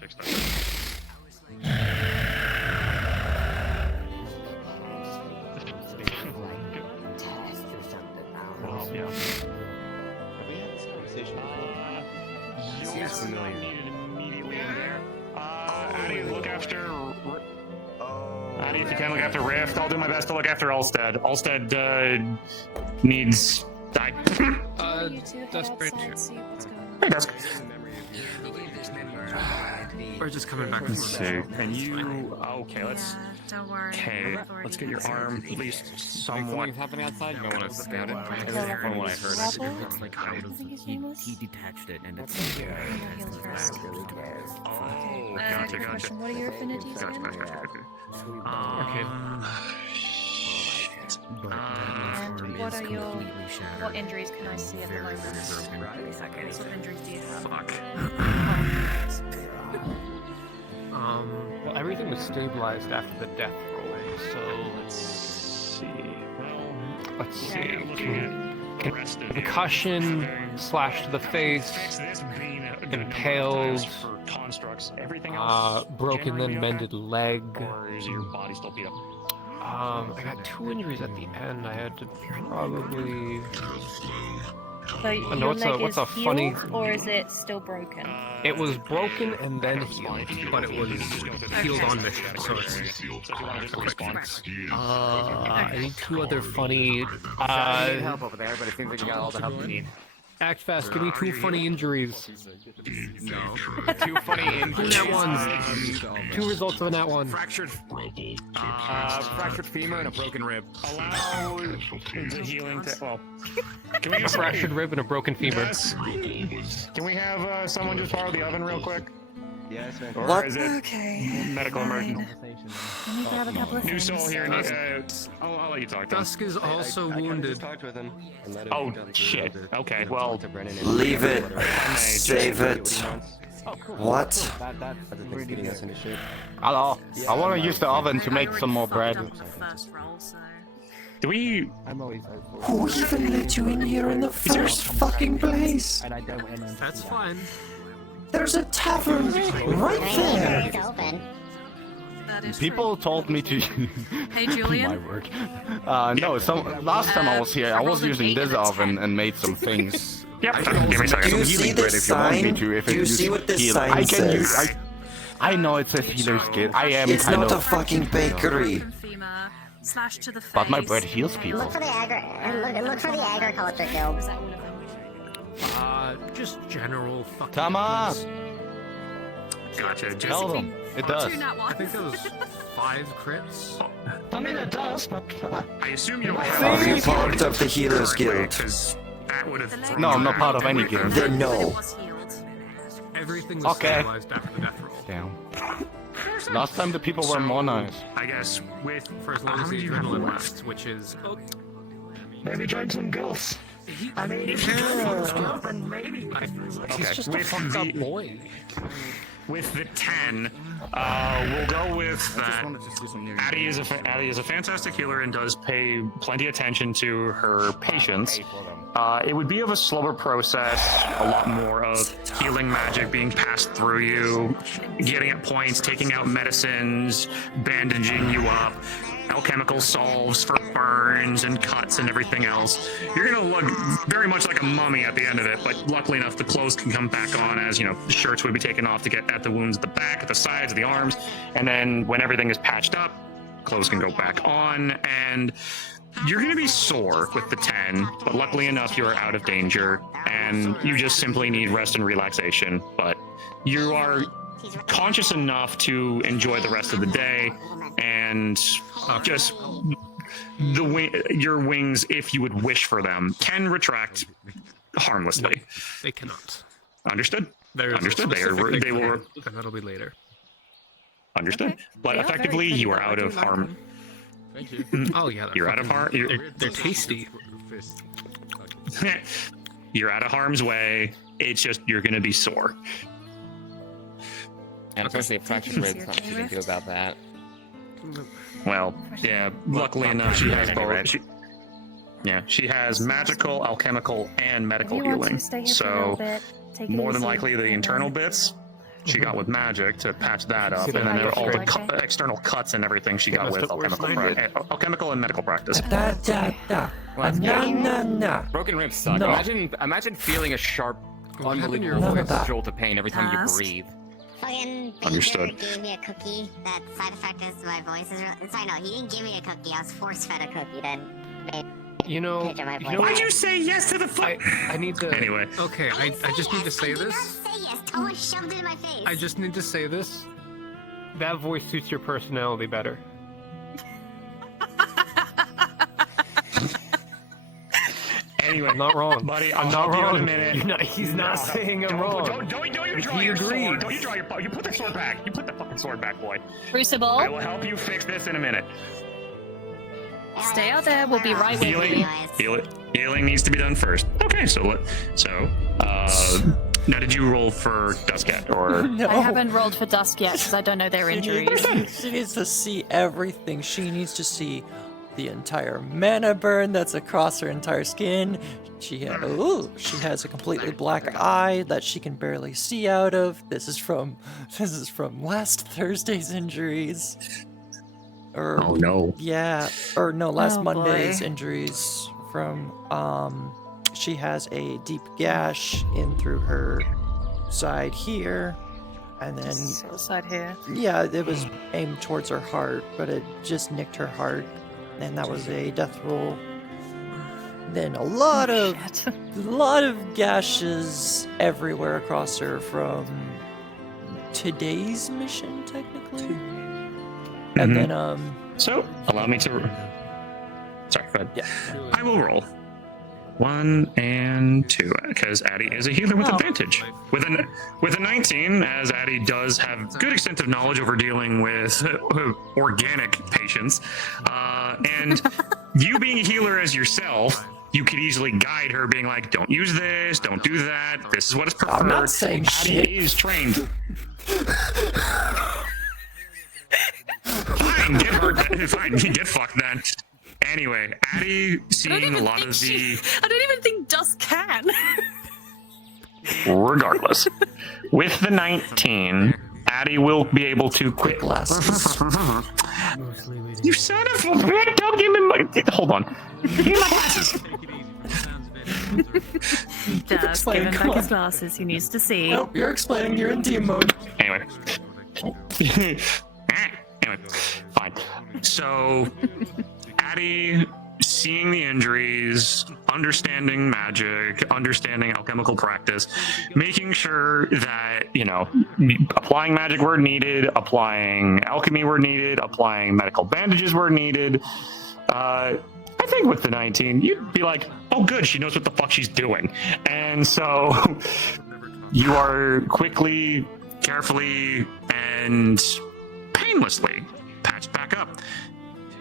fix that. Well, yeah. Have we had this conversation before? Seems familiar. Needed immediately in there. Addy, look after. Addy, if you can look after Rift, I'll do my best to look after Ulstead. Ulstead needs. Desperate. Hey, Dusk. We're just coming back. Let's see. And you. Okay, let's. Don't worry. Okay, let's get your arm at least somewhat. Something's happening outside. No one has scared it. From what I heard, It's like out of he detached it and it's Oh, gotcha, gotcha. What are your affinities Gotcha, again? gotcha, gotcha. And what are your what injuries can I see at the moment? What sort of injuries do you have? Fuck. Well, everything was stabilized after the death roll, so Let's see. Well, let's see. looking at the rest of Concussion, slash to the face, this being a impaled, for constructs. Everything else. broken then mended leg. Or is your body still beat up? I got 2 injuries at the end. I had to probably. So know your what's a- leg what's is a funny- healed, or is it still broken? It was broken and then healed, but it was healed on mission, so it's. So if you want to just respawn. I need 2 other funny. I need help over there, but it seems like you got all the help you need. Act fast. Give me 2 funny injuries. No. 2 funny injuries. 2 nat ones. 2 results of a nat 1. Fractured femur and a broken rib. Allow the healing to. Well, can we A use fractured rib and a broken femur. Yes. Can we have someone just borrow the oven real quick? Yes, man. Or What? is it Okay. medical emergency? Let me grab a couple of New things. soul here. I'll let you talk to him. Dusk is also I kinda wounded. just talked with him and let him Oh, go through shit. the- Okay, you know, well, talk to Brennan and- Leave it. Mage. Save it. What? That's the thing's getting us into shape. Hello. I want to use the oven to make some more bread. Do we? I'm always Who even let you in here in the first fucking place? and I don't. That's fine. There's a tavern right there. It's open. That is People told me to. Hey, Julian. My word. No. Last time I was here, I was using this oven and made some things. Yep. Give me a Do second. you see bread this if you want me sign? to, if Do it you uses see what this heal. sign I can use. says? I know it says healer's kit. I am It's kind not a of. fucking bakery. Femur, slash to the face. But my bread heals people. Look for the look for the agriculture guild. Is that one of them? Just general fucking. Tama! Gotcha. Tell them. It does. 2 nat I 1s. think that was 5 crits. I mean, it does, but I assume you don't Are have. you part of the Healers Guild? Because that would have. No, I'm not part of any guild. Then no. It was healed. Everything was Okay. stabilized after the death roll. Damn. Last time the people were more nice. I guess with For as long how as many the do you have adrenaline left? lasts, which is. Maybe join some ghosts. I mean, He's just a with fucked up the- boy. With the 10, we'll go with that. Addie is a fantastic healer and does pay plenty attention to her patients. It would be of a slower process, a lot more of healing magic being passed through you, getting at points, taking out medicines, bandaging you up, alchemical salves for burns and cuts and everything else. You're gonna look very much like a mummy at the end of it, but luckily enough, the clothes can come back on as, the shirts would be taken off to get at the wounds at the back, at the sides, the arms, and then when everything is patched up, clothes can go back on, and you're gonna be sore with the 10, but luckily enough, you're out of danger, and you just simply need rest and relaxation, but you are conscious enough to enjoy the rest of the day, and just your wings, if you would wish for them, can retract harmlessly. They cannot. Understood? There's Understood. They will. And that'll be later. Understood. Okay. But They are effectively, very you are pretty, out though. I of do like harm. them. Oh yeah, You're out of harm. They're tasty. You're out of harm's way. It's just you're gonna be sore. And especially a fractured rib, something you can do about that. Well, yeah. Luckily enough, she has both. She has magical, alchemical, and If medical you want healing. to stay here for a little So bit, take it more than easy, likely, the and internal then bits she got with magic to patch that up, and then there were all the external cuts and everything she got with alchemical and medical practice. Broken ribs suck. Imagine feeling a sharp, unbelievable jolt of pain every time you breathe. Fucking Understood. gave me a cookie. That side effect is my voice is really... Sorry, no, he didn't give me a cookie. I was force-fed a cookie then. Why'd you say yes to the I need to... Anyway. Okay, I just need to say this. Say yes. Toa shoved it in my face. I just need to say this. That voice suits your personality better. Anyway, I'm not wrong, buddy. I'm not wrong. In a minute. He's not saying I'm wrong. Don't you draw your sword. Don't you draw your... You put the sword back. You put the fucking sword back, boy. Crucible. I will help you fix this in a minute. Stay out there. We'll be right with you. Healing needs to be done first. Okay, so now did you roll for Dusk yet, or? No. I haven't rolled for Dusk yet because I don't know their injuries. She needs to see everything. She needs to see the entire mana burn that's across her entire skin. She has a completely black eye that she can barely see out of. This is from last Thursday's injuries. Oh no. Yeah, or no, last Oh, Monday's boy. injuries from she has a deep gash in through her side here, and then Side here. yeah, it was aimed towards her heart, but it just nicked her heart, and that was a death roll. Then a lot of gashes everywhere across her from today's mission, technically. And then So allow me to. Sorry, go ahead. Yeah. I will roll 1 and 2 because Addie is a healer with advantage. With a 19, as Addie does have good extensive knowledge over dealing with organic patients, and you being a healer as yourself, you could easily guide her, being like, "Don't use this, don't do that. This is what is preferred." I'm not saying shit. Addie is trained. Fine, get hurt. Fine, get fucked then. Anyway, Addie seeing a lot of the. I don't even think Dusk can. Regardless, with the 19, Addie will be able to quick glasses. You son of a bitch! Don't give me my. Hold on. Give me my glasses. Dusk, give him back his glasses. He needs to see. Nope, you're explaining. You're in team mode. Anyway. Anyway, fine. So, Addie seeing the injuries, understanding magic, understanding alchemical practice, making sure that, applying magic where needed, applying alchemy where needed, applying medical bandages where needed. I think with the 19, you'd be like, oh good, she knows what the fuck she's doing. And so, you are quickly, carefully, and painlessly patched back up.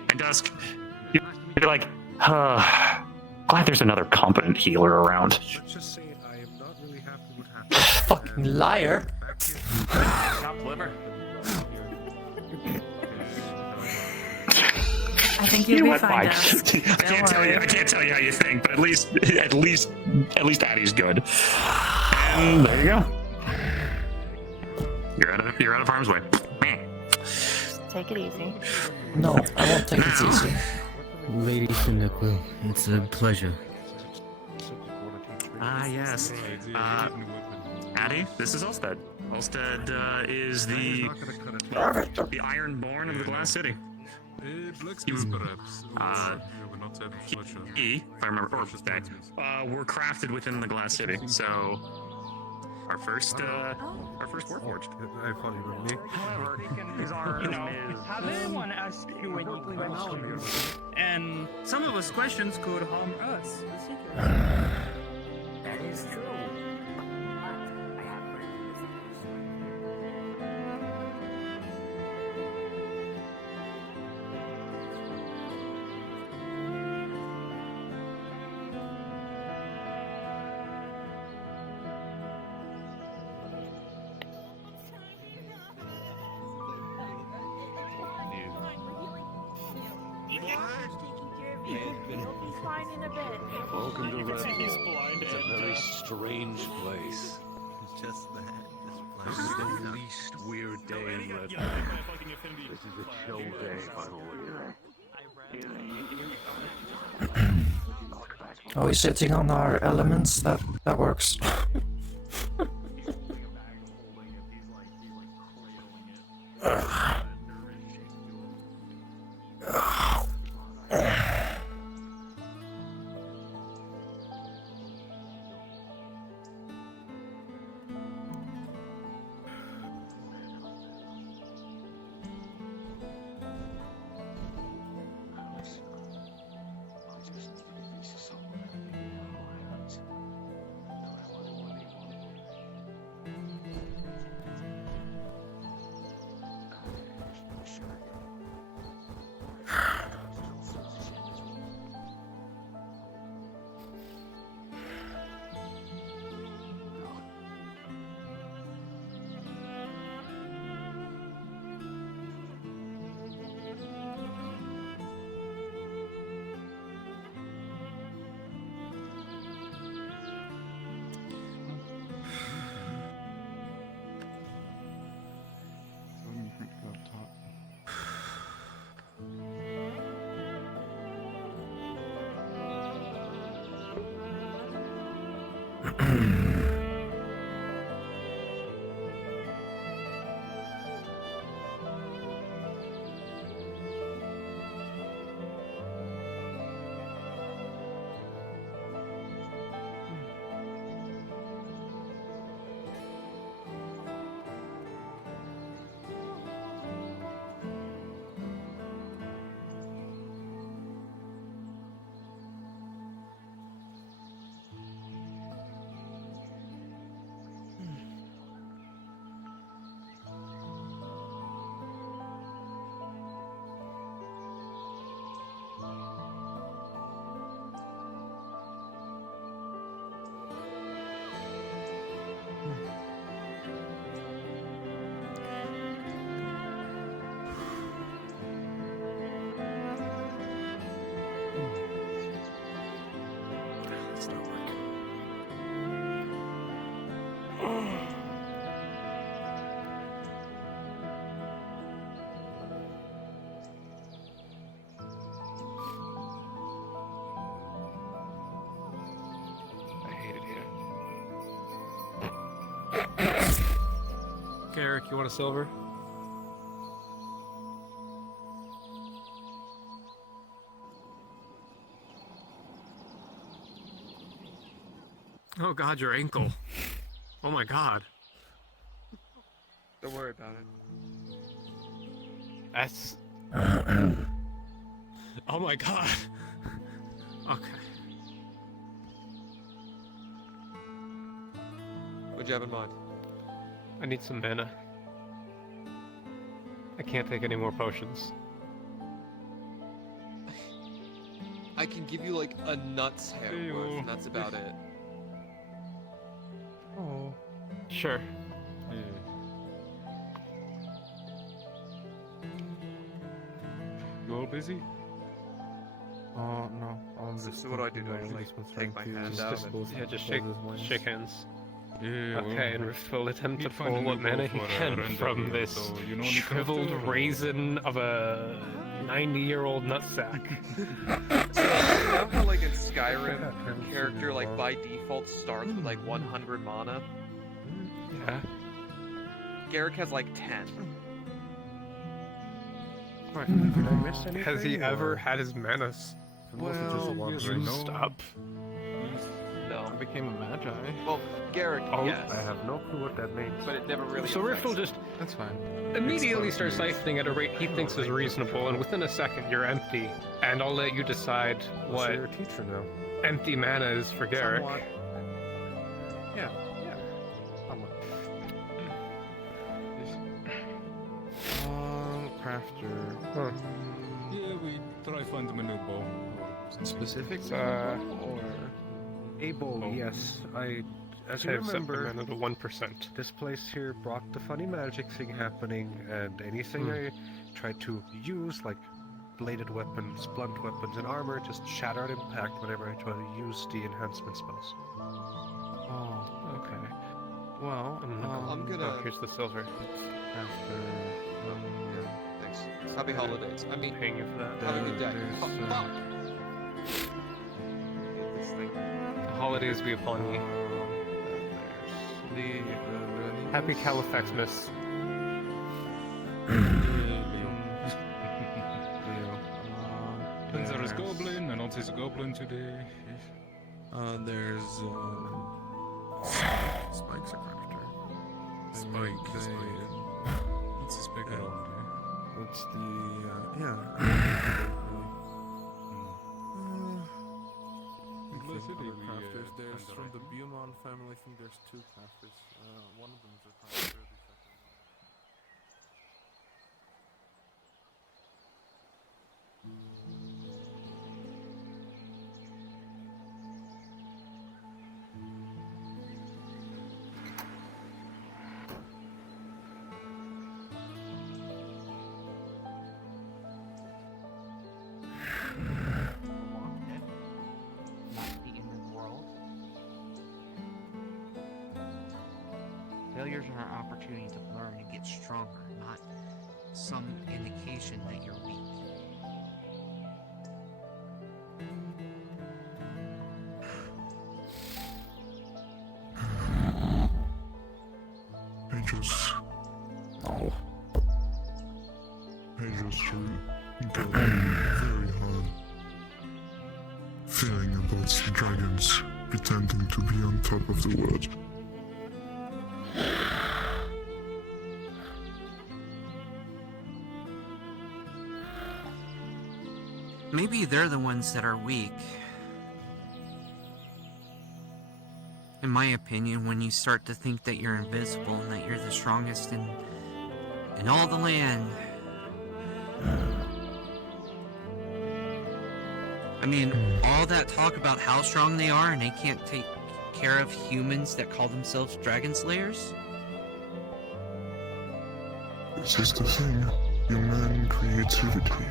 And Dusk, you're like, glad there's another competent healer around. Fucking liar. I think you'll be fine, I can't tell you how you think, but at least Addie's good. And there you go. You're out of harm's way. Take it easy. No, I won't take it easy. Lady Shiniqua, it's a pleasure. Yes. Addie, this is Ulstead. Ulstead is the Ironborn of the Glass City. He, if I remember, were crafted within the Glass City. So our first Warforged. I thought you were me. However, have anyone asked you any questions? And some of those questions could harm us. That is true. Welcome to Red. It's a very strange place. Just that. This is the least weird day in Red. This is a chill day, by the way. Are we sitting on our elements? That works. Garrick, you want a silver? Oh god, your ankle. Oh my god. Don't worry about it. That's... Oh my god. Okay. What'd you have in mind? I need some mana. I can't take any more potions. I can give you like a nut's hair worth, and that's about it. Oh. Sure. You all busy? Oh no, I'm just. So what do I do? Do I just like take my hand out? Just shake hands. Yeah, Okay, and Rift will attempt to pull what mana he can from this shriveled raisin of a 90-year-old nutsack. So, you know how like in Skyrim, your character like by default starts with like 100 mana? Yeah. Garrick has like 10. Right. Did I miss anything? Has he ever had his mana used up? No. I became a magi. Well, Garrick, yes. I have no clue what that means. But it never really. So Rift will just That's fine. immediately start siphoning at a rate he thinks is reasonable, and within a second you're empty. And I'll let you decide what You're a teacher now. empty mana is for Garrick. Somewhat. Yeah. Crafter. Huh. Yeah, we try find them a new bow. Specifics, or a bowl, yes. As you remember, mana to 1%. This place here brought the funny magic thing happening, and anything I tried to use, like bladed weapons, blunt weapons, and armor, just shatter at impact whenever I try to use the enhancement spells. Oh, okay. Well, I'm gonna. Oh, here's the silver. after Yeah, thanks. Happy holidays. I mean, Paying you for that. having a day. there's, Fuck. This thing. Holidays be upon you. Happy Califaxmas. There is Goblin, and also is a Goblin today. There's Spike's a crafter. Spike. What's his big one? What's the Crafters. There's from the Biomon family. I think there's 2 crafters. One of them is a crafter. Failures are an opportunity to learn and get stronger, not some indication that you're weak. I just got very hard feeling about the dragons pretending to be on top of the world. Maybe they're the ones that are weak. In my opinion, when you start to think that you're invisible and that you're the strongest in all the land. I mean, all that talk about how strong they are and they can't take care of humans that call themselves dragon slayers? This is the thing, human creativity.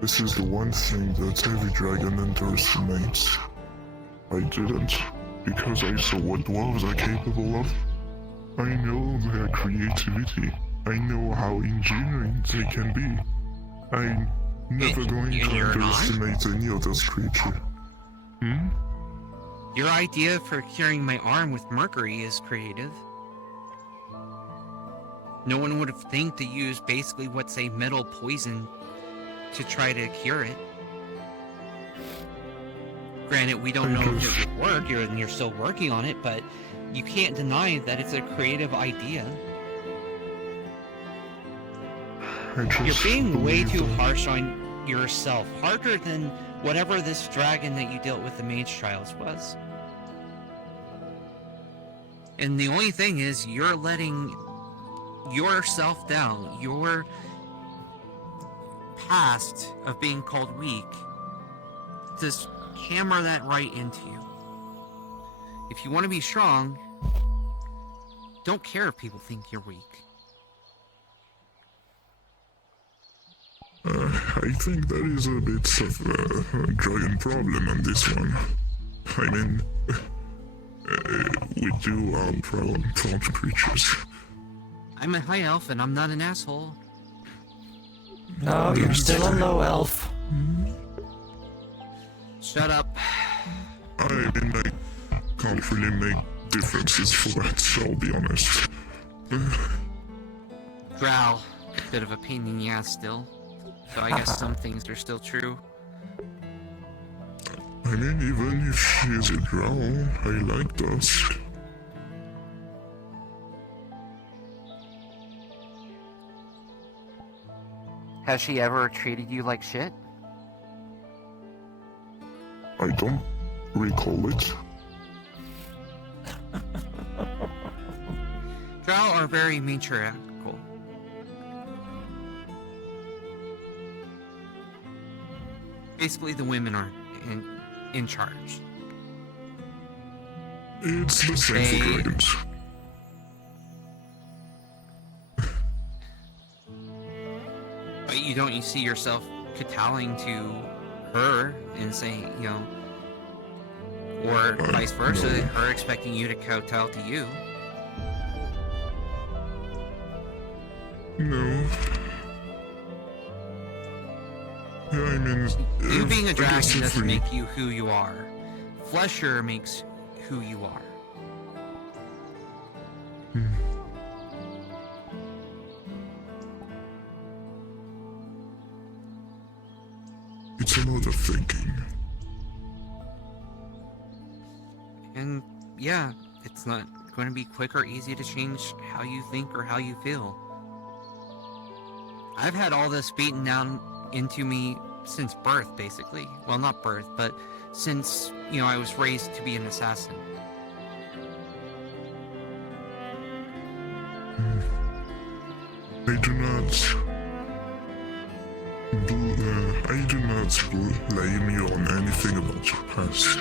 This is the one thing that every dragon underestimates. I didn't, because I saw what dwarves are capable of. I know their creativity. I know how ingenious they can be. I'm never going to underestimate any other creature. Your idea for curing my arm with mercury is creative. No one would have think to use basically what's a metal poison to try to cure it. Granted, we don't know if it would work, and you're still working on it, but you can't deny that it's a creative idea. You're being way too harsh on yourself, harder than whatever this dragon that you dealt with the Mage Trials was. And the only thing is, you're letting yourself down, your past of being called weak, just hammer that right into you. If you want to be strong, don't care if people think you're weak. I think there is a bit of a dragon problem on this one. I mean, we do are prone to creatures. I'm a high elf and I'm not an asshole. No, you're still a low elf. Shut up. I mean, I can't really make differences for that, so I'll be honest. Drow, bit of a pain in the ass still. But I guess some things are still true. I mean, even if she's a drow, I like Dusk. Has she ever treated you like shit? I don't recall it. Drow are very matriarchal. Basically, the women are in charge. It's the same for dragons. But you see yourself kowtowing to her and saying, you know, or vice versa, her expecting you to kowtow to you. No. Yeah, I mean, You being a I dragon guess if doesn't we- make you who you are. Flesher makes who you are. It's a lot of thinking. And yeah, it's not going to be quick or easy to change how you think or how you feel. I've had all this beaten down into me since birth, basically. Well, not birth, but since, I was raised to be an assassin. I do not blame you on anything about your past.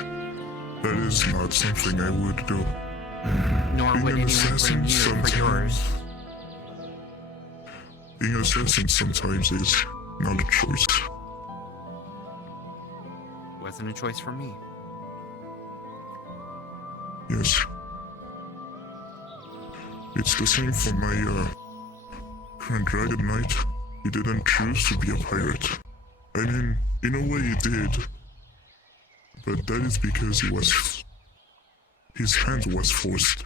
That is not something I would do. Nor Being would an anyone assassin blame you for yours. Being an assassin sometimes is not a choice. Wasn't a choice for me. Yes. It's the same for my current Dragon Knight. He didn't choose to be a pirate. I mean, in a way he did. But that is because his hand was forced.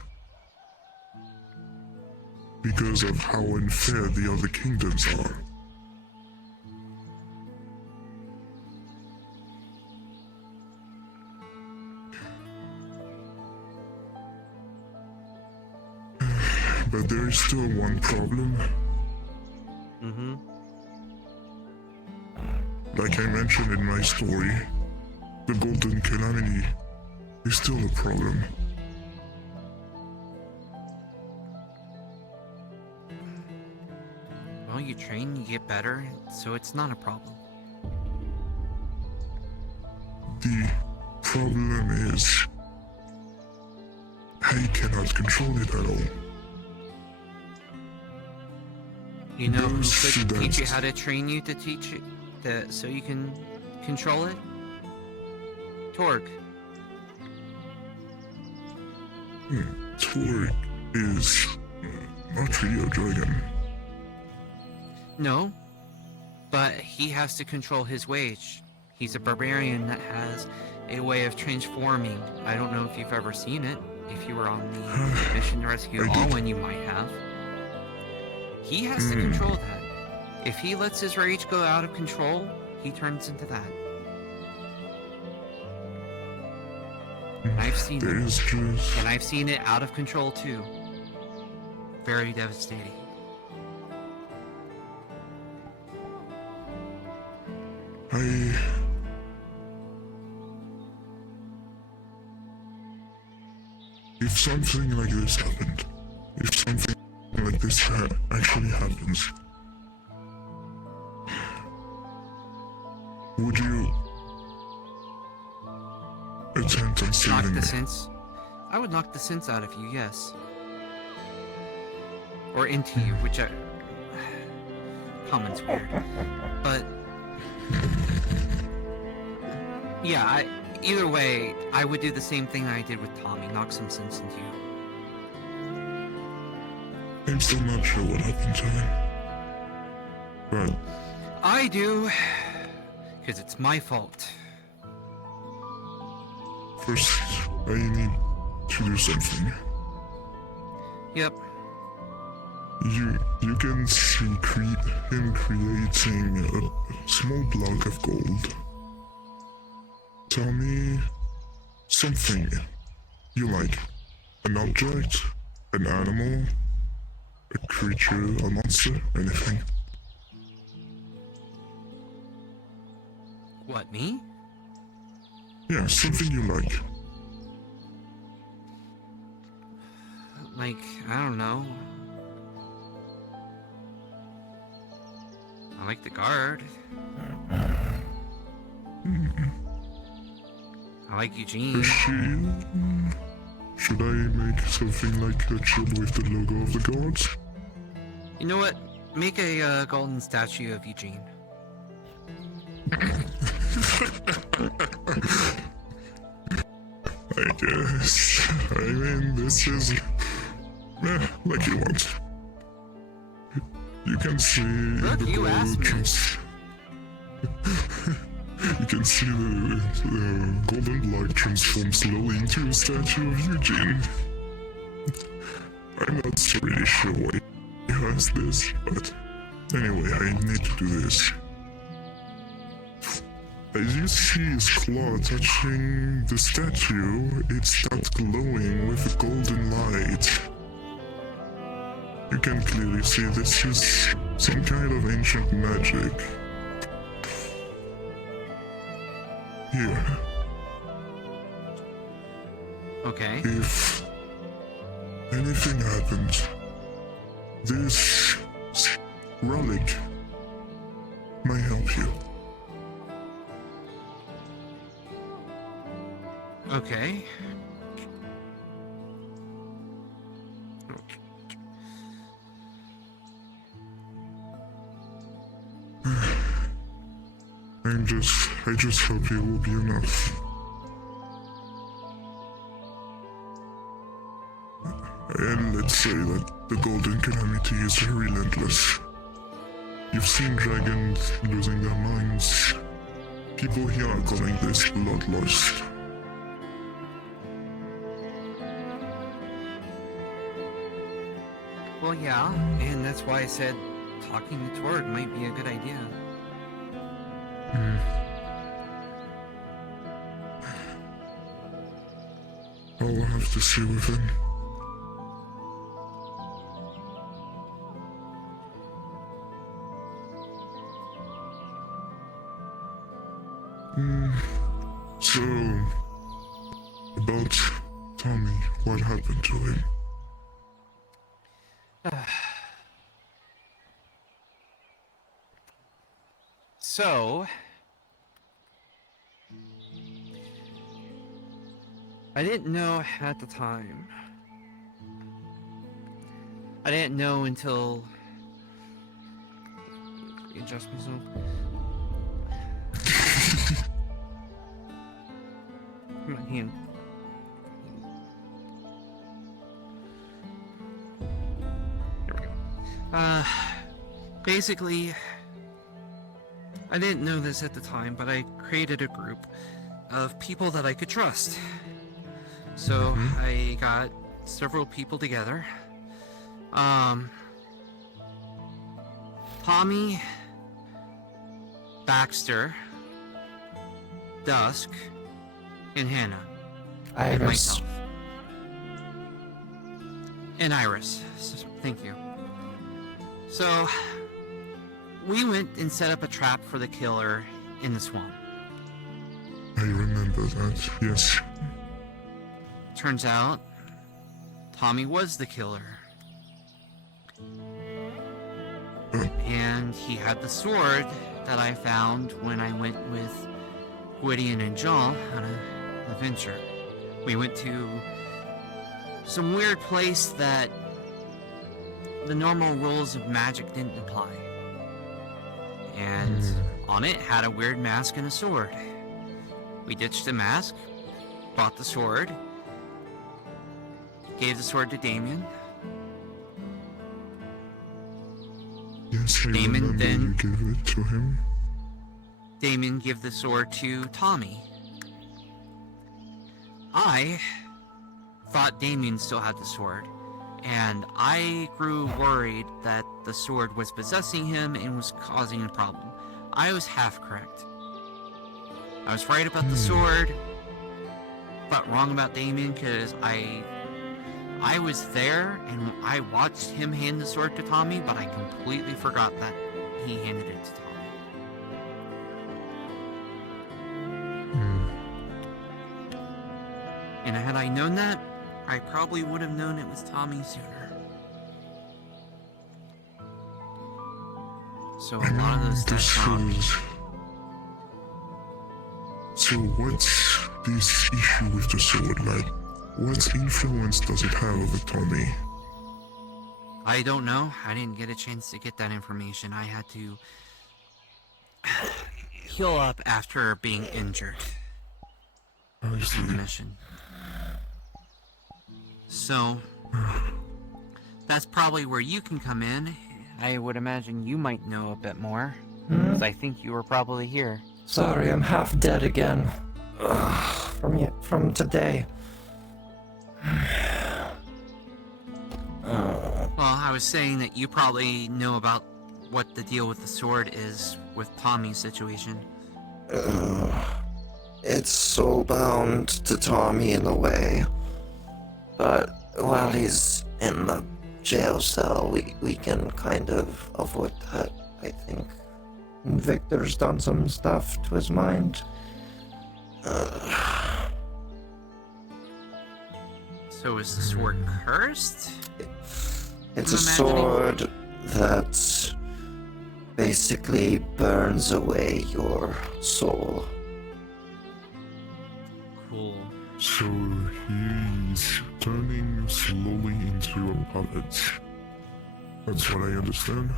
Because of how unfair the other kingdoms are. But there is still one problem. Like I mentioned in my story, the Golden Calamity is still a problem. Well, you train, you get better, so it's not a problem. The problem is, I cannot control it at all. You know who Those could teach you students- how to train you to teach it, so you can control it? Torque. Torque is not really a dragon. No, but he has to control his wage. He's a barbarian that has a way of transforming. I don't know if you've ever seen it. If you were on the mission to rescue Alwyn, you might have. He has to control that. If he lets his rage go out of control, he turns into that. And I've seen There it. is just... And I've seen it out of control too. Very devastating. If something like this happened, if something like this actually happens, would you attempt on Knock saving the me? sense. I would knock the sense out of you, yes. Or into you, which I... Common's weird. But... Yeah, either way, I would do the same thing I did with Tommy, knock some sense into you. I'm still not sure what happened to him. But I do, because it's my fault. first, I need to do something. Yep. You can see him creating a small block of gold. Tell me something you like. An object, an animal, a creature, a monster, anything. What, me? Yeah, something you like. Like, I don't know. I like the guard. I like Eugene. A shield? Should I make something like a shield with the logo of the gods? You know what? Make a golden statue of Eugene. I guess. I mean, this is... like you want. You can see Look, the you asked me. You can see the golden light transform slowly into a statue of Eugene. I'm not really sure why he has this, but anyway, I need to do this. As you see his claw touching the statue, it starts glowing with a golden light. You can clearly see this is some kind of ancient magic. Here. Okay. If anything happens, this relic may help you. Okay. I just hope it will be enough. And let's say that the golden calamity is relentless. You've seen dragons losing their minds. People here are calling this bloodlust. Well, yeah, and that's why I said talking to Tord might be a good idea. I'll have to see with him. So, about Tommy, what happened to him? So, I didn't know at the time. I didn't know until adjust myself. My hand. There we go. Basically, I didn't know this at the time, but I created a group of people that I could trust. So I got several people together. Tommy, Baxter, Dusk, and Hannah. And Iris. myself. And Iris. Thank you. So, we went and set up a trap for the killer in the swamp. I remember that, yes. Turns out, Tommy was the killer. And he had the sword that I found when I went with Gwydion and John on an adventure. We went to some weird place that the normal rules of magic didn't apply. And on it had a weird mask and a sword. We ditched the mask, bought the sword, gave the sword to Damien. Yes, I Damon remember then- you gave it to him. Damien gave the sword to Tommy. I thought Damien still had the sword, and I grew worried that the sword was possessing him and was causing a problem. I was half correct. I was right about the sword, but wrong about Damien because I was there and I watched him hand the sword to Tommy, but I completely forgot that he handed it to Tommy. And had I known that, I probably would have known it was Tommy sooner. So a lot of those deaths are on me. So what's this issue with the sword like? What influence does it have over Tommy? I don't know. I didn't get a chance to get that information. I had to heal up after being injured on the mission. So, that's probably where you can come in. I would imagine you might know a bit more. Hmm? Because I think you were probably here. Sorry, I'm half dead again. From today. Well, I was saying that you probably know about what the deal with the sword is with Tommy's situation. It's so bound to Tommy in a way. But while he's in the jail cell, we can kind of avoid that, I think. Victor's done some stuff to his mind. So is the sword cursed? It's a sword that basically burns away your soul. Cool. So he's turning slowly into a puppet. That's what I understand.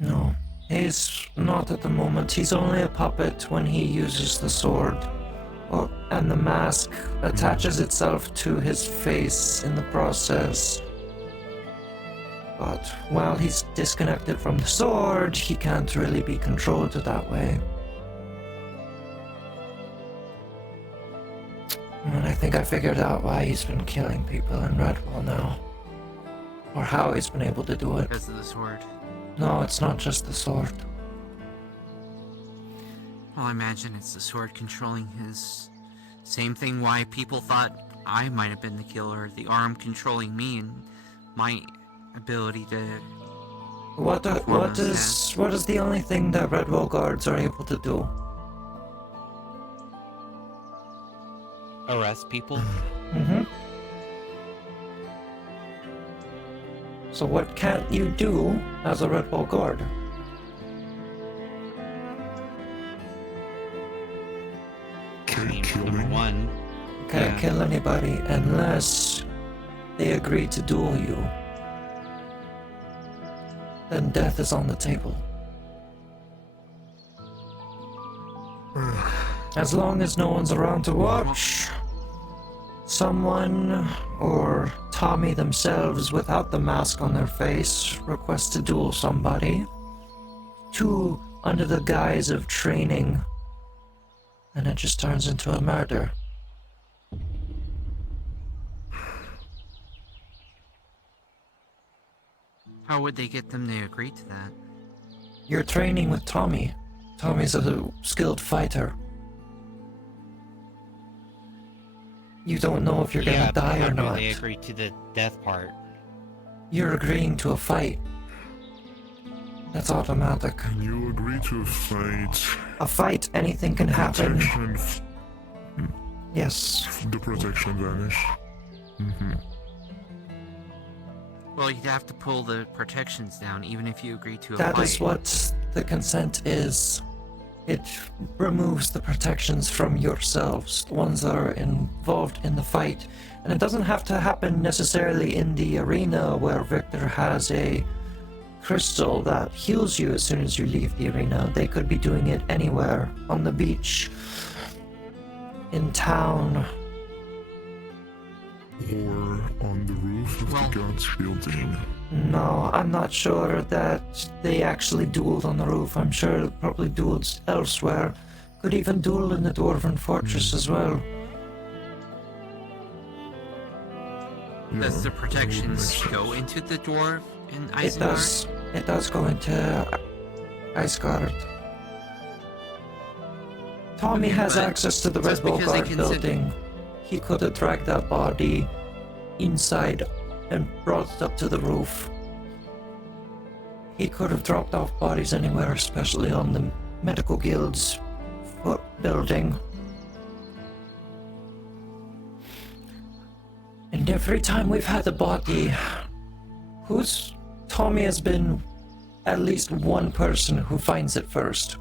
No, he's not at the moment. He's only a puppet when he uses the sword. And the mask attaches itself to his face in the process. But while he's disconnected from the sword, he can't really be controlled that way. And I think I figured out why he's been killing people in Redwall now. Or how he's been able to do it. Because of the sword. No, it's not just the sword. Well, I imagine it's the sword controlling his... Same thing why people thought I might have been the killer. The arm controlling me and my ability to... What is the only thing that Redwall guards are able to do? Arrest people? Mm-hmm. So what can't you do as a Redwall guard? Number one. Can't kill anybody unless they agree to duel you. Then death is on the table. As long as no one's around to watch, someone or Tommy themselves without the mask on their face requests to duel somebody. 2 under the guise of training. And it just turns into a murder. How would they get them to agree to that? You're training with Tommy. Tommy's a skilled fighter. You don't know if you're gonna die or not. They agree to the death part. You're agreeing to a fight. That's automatic. Can you agree to a fight? A fight, anything can happen. Yes. The protection vanish. Mm-hmm. Well, you'd have to pull the protections down, even if you agree to a That fight. is what the consent is. It removes the protections from yourselves, the ones that are involved in the fight. And it doesn't have to happen necessarily in the arena where Victor has a crystal that heals you as soon as you leave the arena. They could be doing it anywhere, on the beach, in town, Or on the roof of the God's building. No, I'm not sure that they actually dueled on the roof. I'm sure they probably dueled elsewhere. Could even duel in the Dwarven Fortress as well. Does the protections go into the dwarf in Isengard? It does go into Isengard. Tommy has access to the Red Bull Guard building. He could have dragged that body inside and brought it up to the roof. He could have dropped off bodies anywhere, especially on the Medical Guild's building. And every time we've had a body, Tommy has been at least one person who finds it first.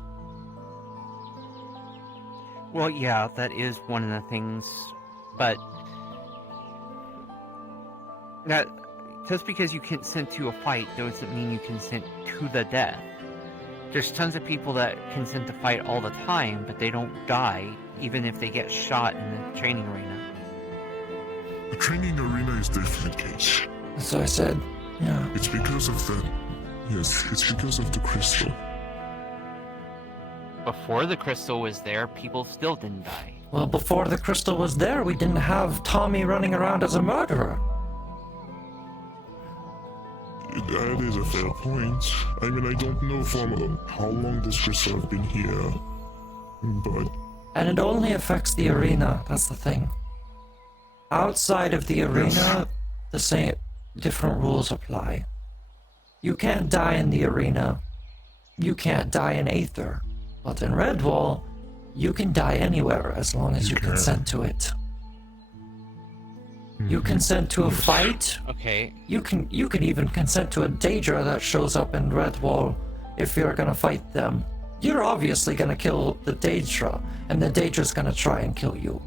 Well, yeah, that is one of the things, but that just because you consent to a fight doesn't mean you consent to the death. There's tons of people that consent to fight all the time, but they don't die, even if they get shot in the training arena. The training arena is different case. So I said, Yeah. It's because of that. Yes, it's because of the crystal. Before the crystal was there, people still didn't die. Well, before the crystal was there, we didn't have Tommy running around as a murderer. That is a fair point. I mean, I don't know from how long this crystal have been here, but... And it only affects the arena, that's the thing. Outside of the arena, the same different rules apply. You can't die in the arena. You can't die in Aether. But in Redwall, you can die anywhere as long as you consent to it. You consent to a fight. Okay. You can even consent to a Daedra that shows up in Redwall if you're gonna fight them. You're obviously gonna kill the Daedra, and the Daedra's gonna try and kill you.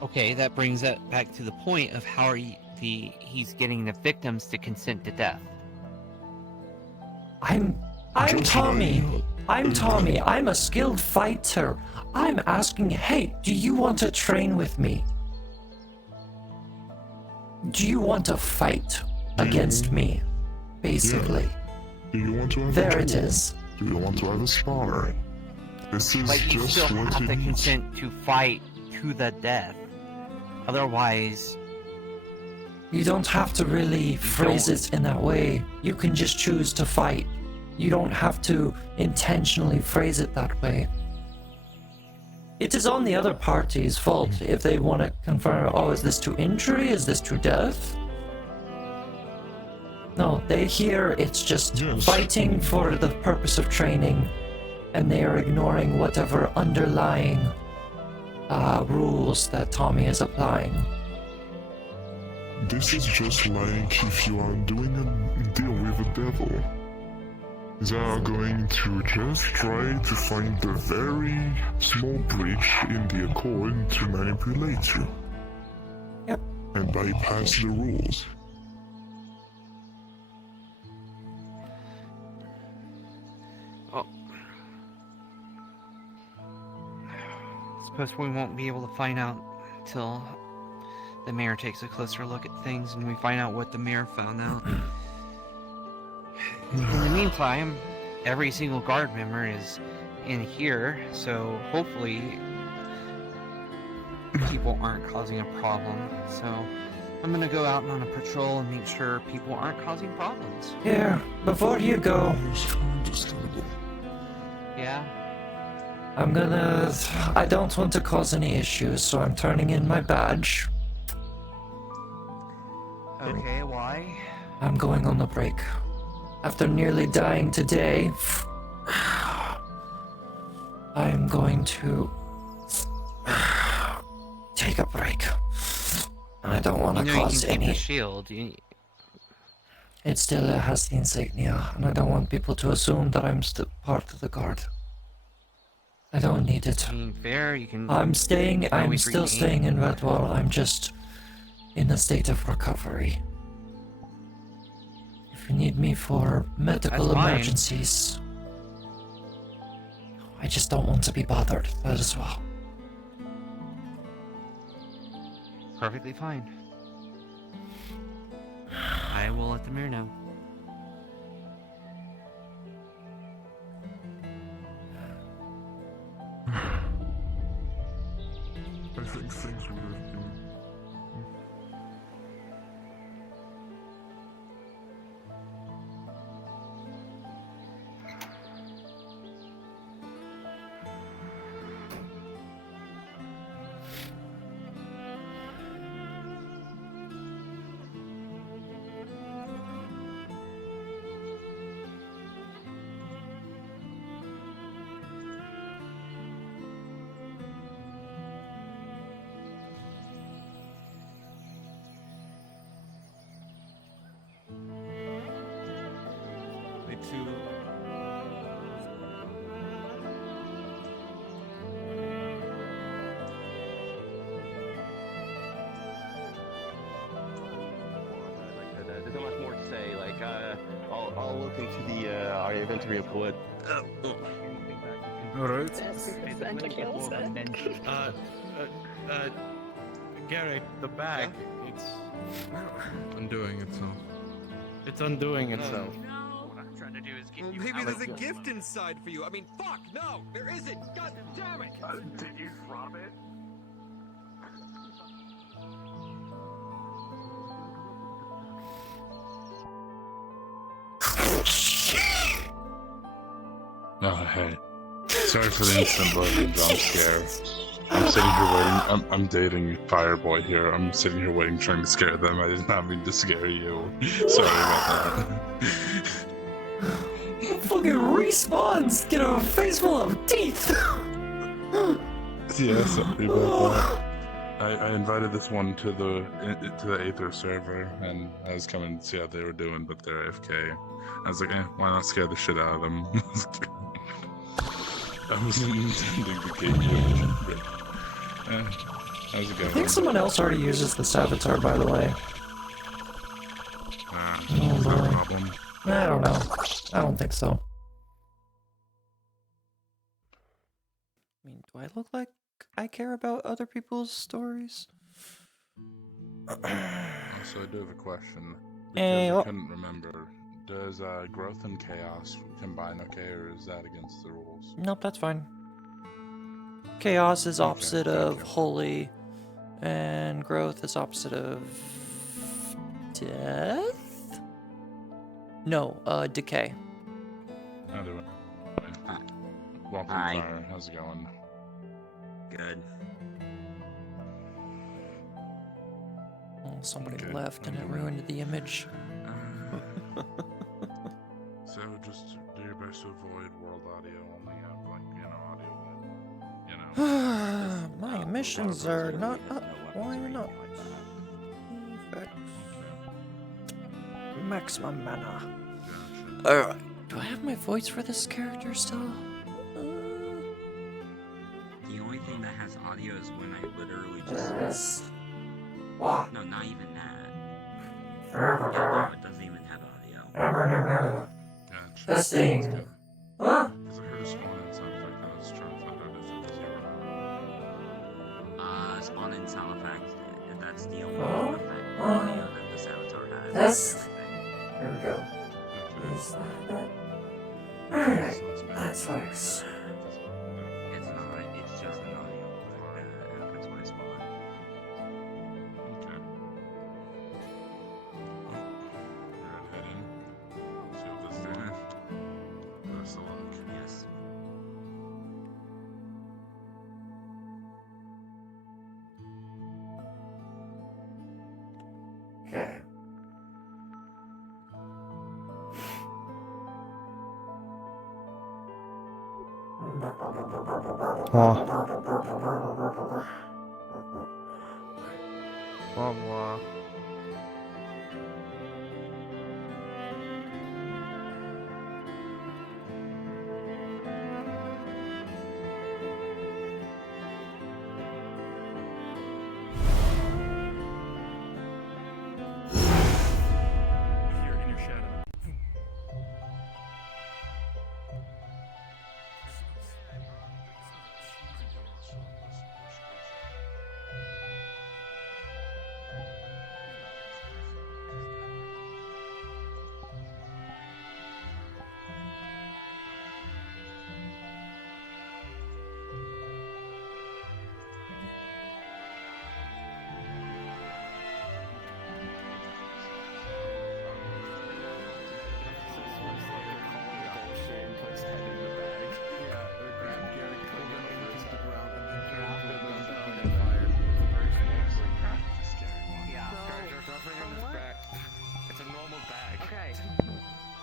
Okay, that brings that back to the point of how are he's getting the victims to consent to death. I'm Tommy. I'm Tommy. I'm a skilled fighter. I'm asking, hey, do you want to train with me? Do you want to fight against me? Basically. Do you want to have There a it duel? is. Do you want to have a spar? This is But you just still what have you to need. consent to fight to the death. Otherwise... You don't have to really phrase it in that way. You can just choose to fight. You don't have to intentionally phrase it that way. It is on the other party's fault if they want to confirm, oh, is this to injury? Is this to death? No, they hear it's just fighting for the purpose of training, and they are ignoring whatever underlying rules that Tommy is applying. This is just like if you are doing a deal with the devil. They are going to just try to find the very small breach in the accord to manipulate you. Yep. And bypass the rules. Oh. I suppose we won't be able to find out till the mayor takes a closer look at things and we find out what the mayor found out. In the meantime, every single guard member is in here, so hopefully people aren't causing a problem. So I'm gonna go out on a patrol and make sure people aren't causing problems. Here, before you go, Yeah? I don't want to cause any issues, so I'm turning in my badge. Okay, why? I'm going on a break. After nearly dying today, I'm going to take a break. I don't want to You know cause you can keep any. the shield. It still has the insignia, and I don't want people to assume that I'm still part of the guard. I don't need it. I mean, fair, you can... I'm always still regain. staying in Redwall. I'm just in a state of recovery. If you need me for medical That's fine. emergencies, I just don't want to be bothered. That as well. Perfectly fine. I will let the mayor know. I think things would have been... There's not much more to say. Like, I'll look into the our inventory of wood. Alright. Garrett, the bag. It's Undoing itself. it's undoing itself. No, what I'm trying to do is get you Maybe out there's of a the- gift inside for you. I mean, fuck, no, there isn't. God damn it. Did you drop it? Oh, hey. Sorry for the instant look and jump scare. I'm sitting here waiting. I'm dating Fireboy here. I'm sitting here waiting, trying to scare them. I did not mean to scare you. Sorry about that. Fucking respawns! Get a face full of teeth! Yeah, sorry about that. I invited this one to the Aether server, and I was coming to see how they were doing, but they're AFK. I was like, why not scare the shit out of them? I wasn't intending to get you. How's it going? I think someone else already uses the Savitar, by the way. Is that a problem? I don't know. I don't think so. I mean, do I look like I care about other people's stories? So I do have a question. Because Hey, I couldn't remember. Does growth and chaos combine okay, or is that against the rules? Nope, that's fine. Chaos is opposite of holy, and growth is opposite of death? No, decay. How do it? Welcome, Fire. How's it going? Good. Oh, somebody left and it ruined the image. So just do your best to avoid world audio. Only have audio that My emissions are not up. Why not? Effects. Maximum mana. Alright. Do I have my voice for this character still? The only thing that has audio is when I literally just. What? No, not even that. No, it doesn't even have audio. Testing. Huh? Because I heard a spawn in sound effect, and I was trying to find out if it was zero. Spawn in sound effect. That's the only audio that the Savitar has. Test. Here we go. Alright. That's nice. It's not, it's just an audio that happens when I spawn. Okay. Alright, head in. See what this is. Best of luck. Yes. Okay. Blah blah. Your inner shadow.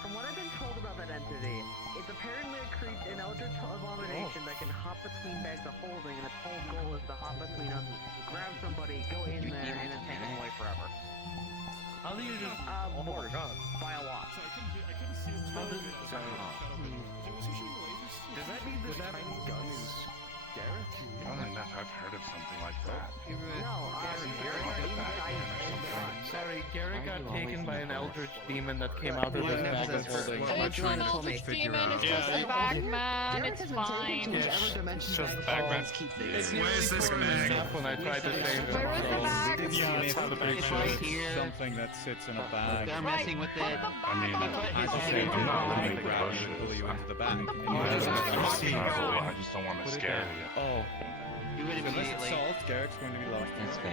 From what I've been told about that entity, it's apparently an eldritch abomination that can hop between bags of holding, and its whole goal is to hop between them, grab somebody, go in there, and then take them away forever. How do you just? Oh my god. By a lot. So I couldn't see his How toe. does it sound? Was he shooting lasers? Does that mean this tiny gun is Garrett? I don't know if I've heard of something like that. No, Garrett, inside the gun, Sorry, Garrett got taken by an eldritch demon that came out of his bag of holding. It's an eldritch demon, it's just a bag man, it's fine. It's just a bag man. Where's this bag? When I tried to save him. Where is the bag? Yeah, That's how the bag it's shows. right here. Something that sits in a bag. They're messing with it. I mean, I have to say, I'm not going to grab and pull you into the bag. I just don't want to scare you. Oh. You would Unless it's immediately. salt, Garrick's going to be lost. That's fair.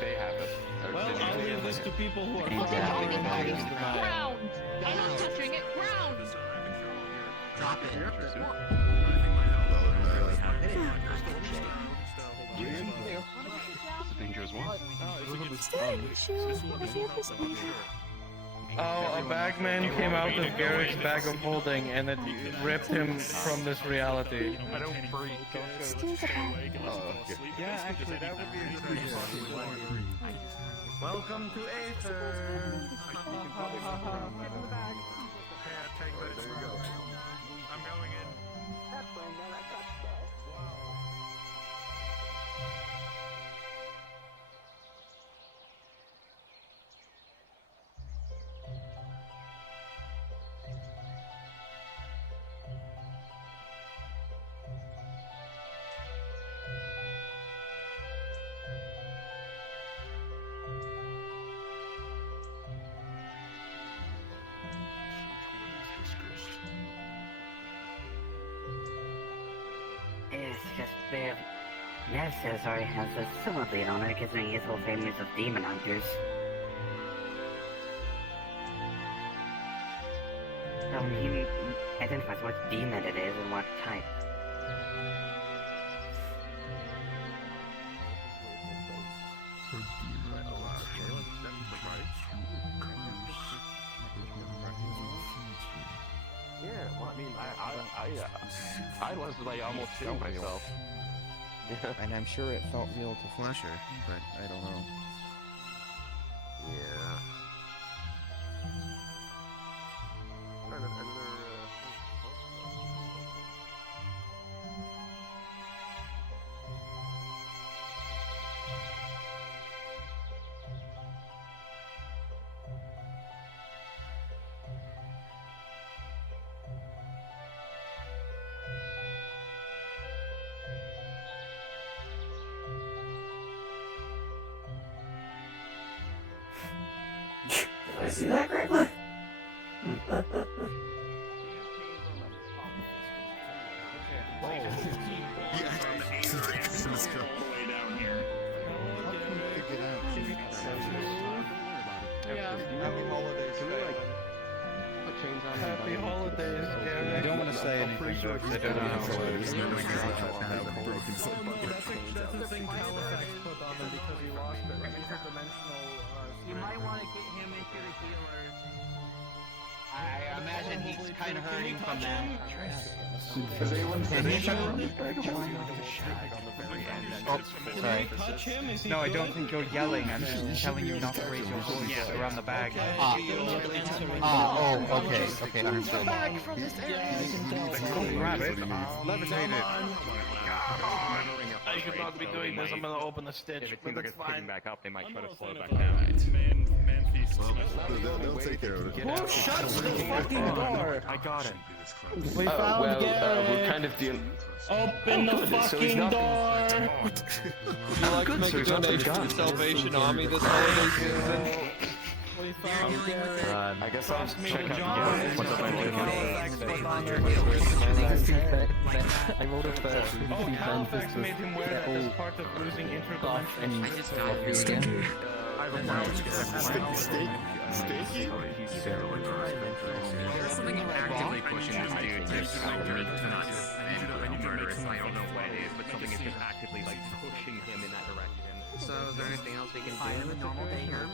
They have it. Well, I'll leave this to people who are Ground! fucking against the vibe. Ground! I'm not touching it, ground! Drop it. It's a dangerous one. Oh, a bagman came out of Garrick's bag of holding and it ripped him from this reality. I don't breathe. Yeah, actually, that would be a good idea. Welcome to Aether! I'm going in. It's just Bev. Nev says Ari has a somewhat lead on her, considering his whole family is of demon hunters. So he identifies what demon it is and what type. Yeah, well, I mean, I was like almost shitting myself. And I'm sure it felt real to Flusher, but I don't know. Yeah. Did I see that correctly? Happy holidays, Happy holidays, Garrett. I don't want to say anything, but I don't know how it is. That's the thing Califax put on him because he lost it. Interdimensional. You might want to get him into the healers. I imagine he's kind of hurting from that. Has anyone said anything? Oh, sorry. No, I don't think you're yelling. I'm just telling you not to raise your voice around the bag. Oh, okay, okay, understood. Grab it. Levitate it. I should not be doing this. I'm gonna open a stitch, If it but seems like it's it's picking fine. back up, they might try to slow it back down. They'll take care of it. Who shuts the fucking door? I got it. We found Garrett. We're kind of dealing. Open the fucking door! Would you like to make a donation to the Salvation Army this holiday season? We found Garrett. I guess I'll check out What's up, I rolled a first. Oh, Halifax made him wear that as part of losing interdimensional. There's something actively pushing this dude to not murderous. I don't know what it is, but something is just actively like pushing him in that direction. So is there anything else we can do in a normal day here?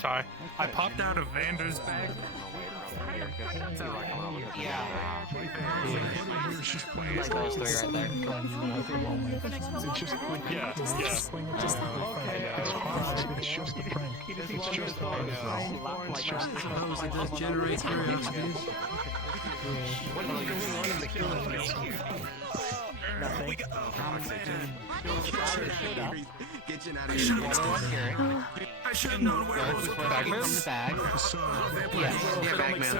Sorry. I popped out of Vander's bag. It does generate curiosities. Nothing. I should have known where it was. Bagman? From the bag. Yes. Yeah, Bagman.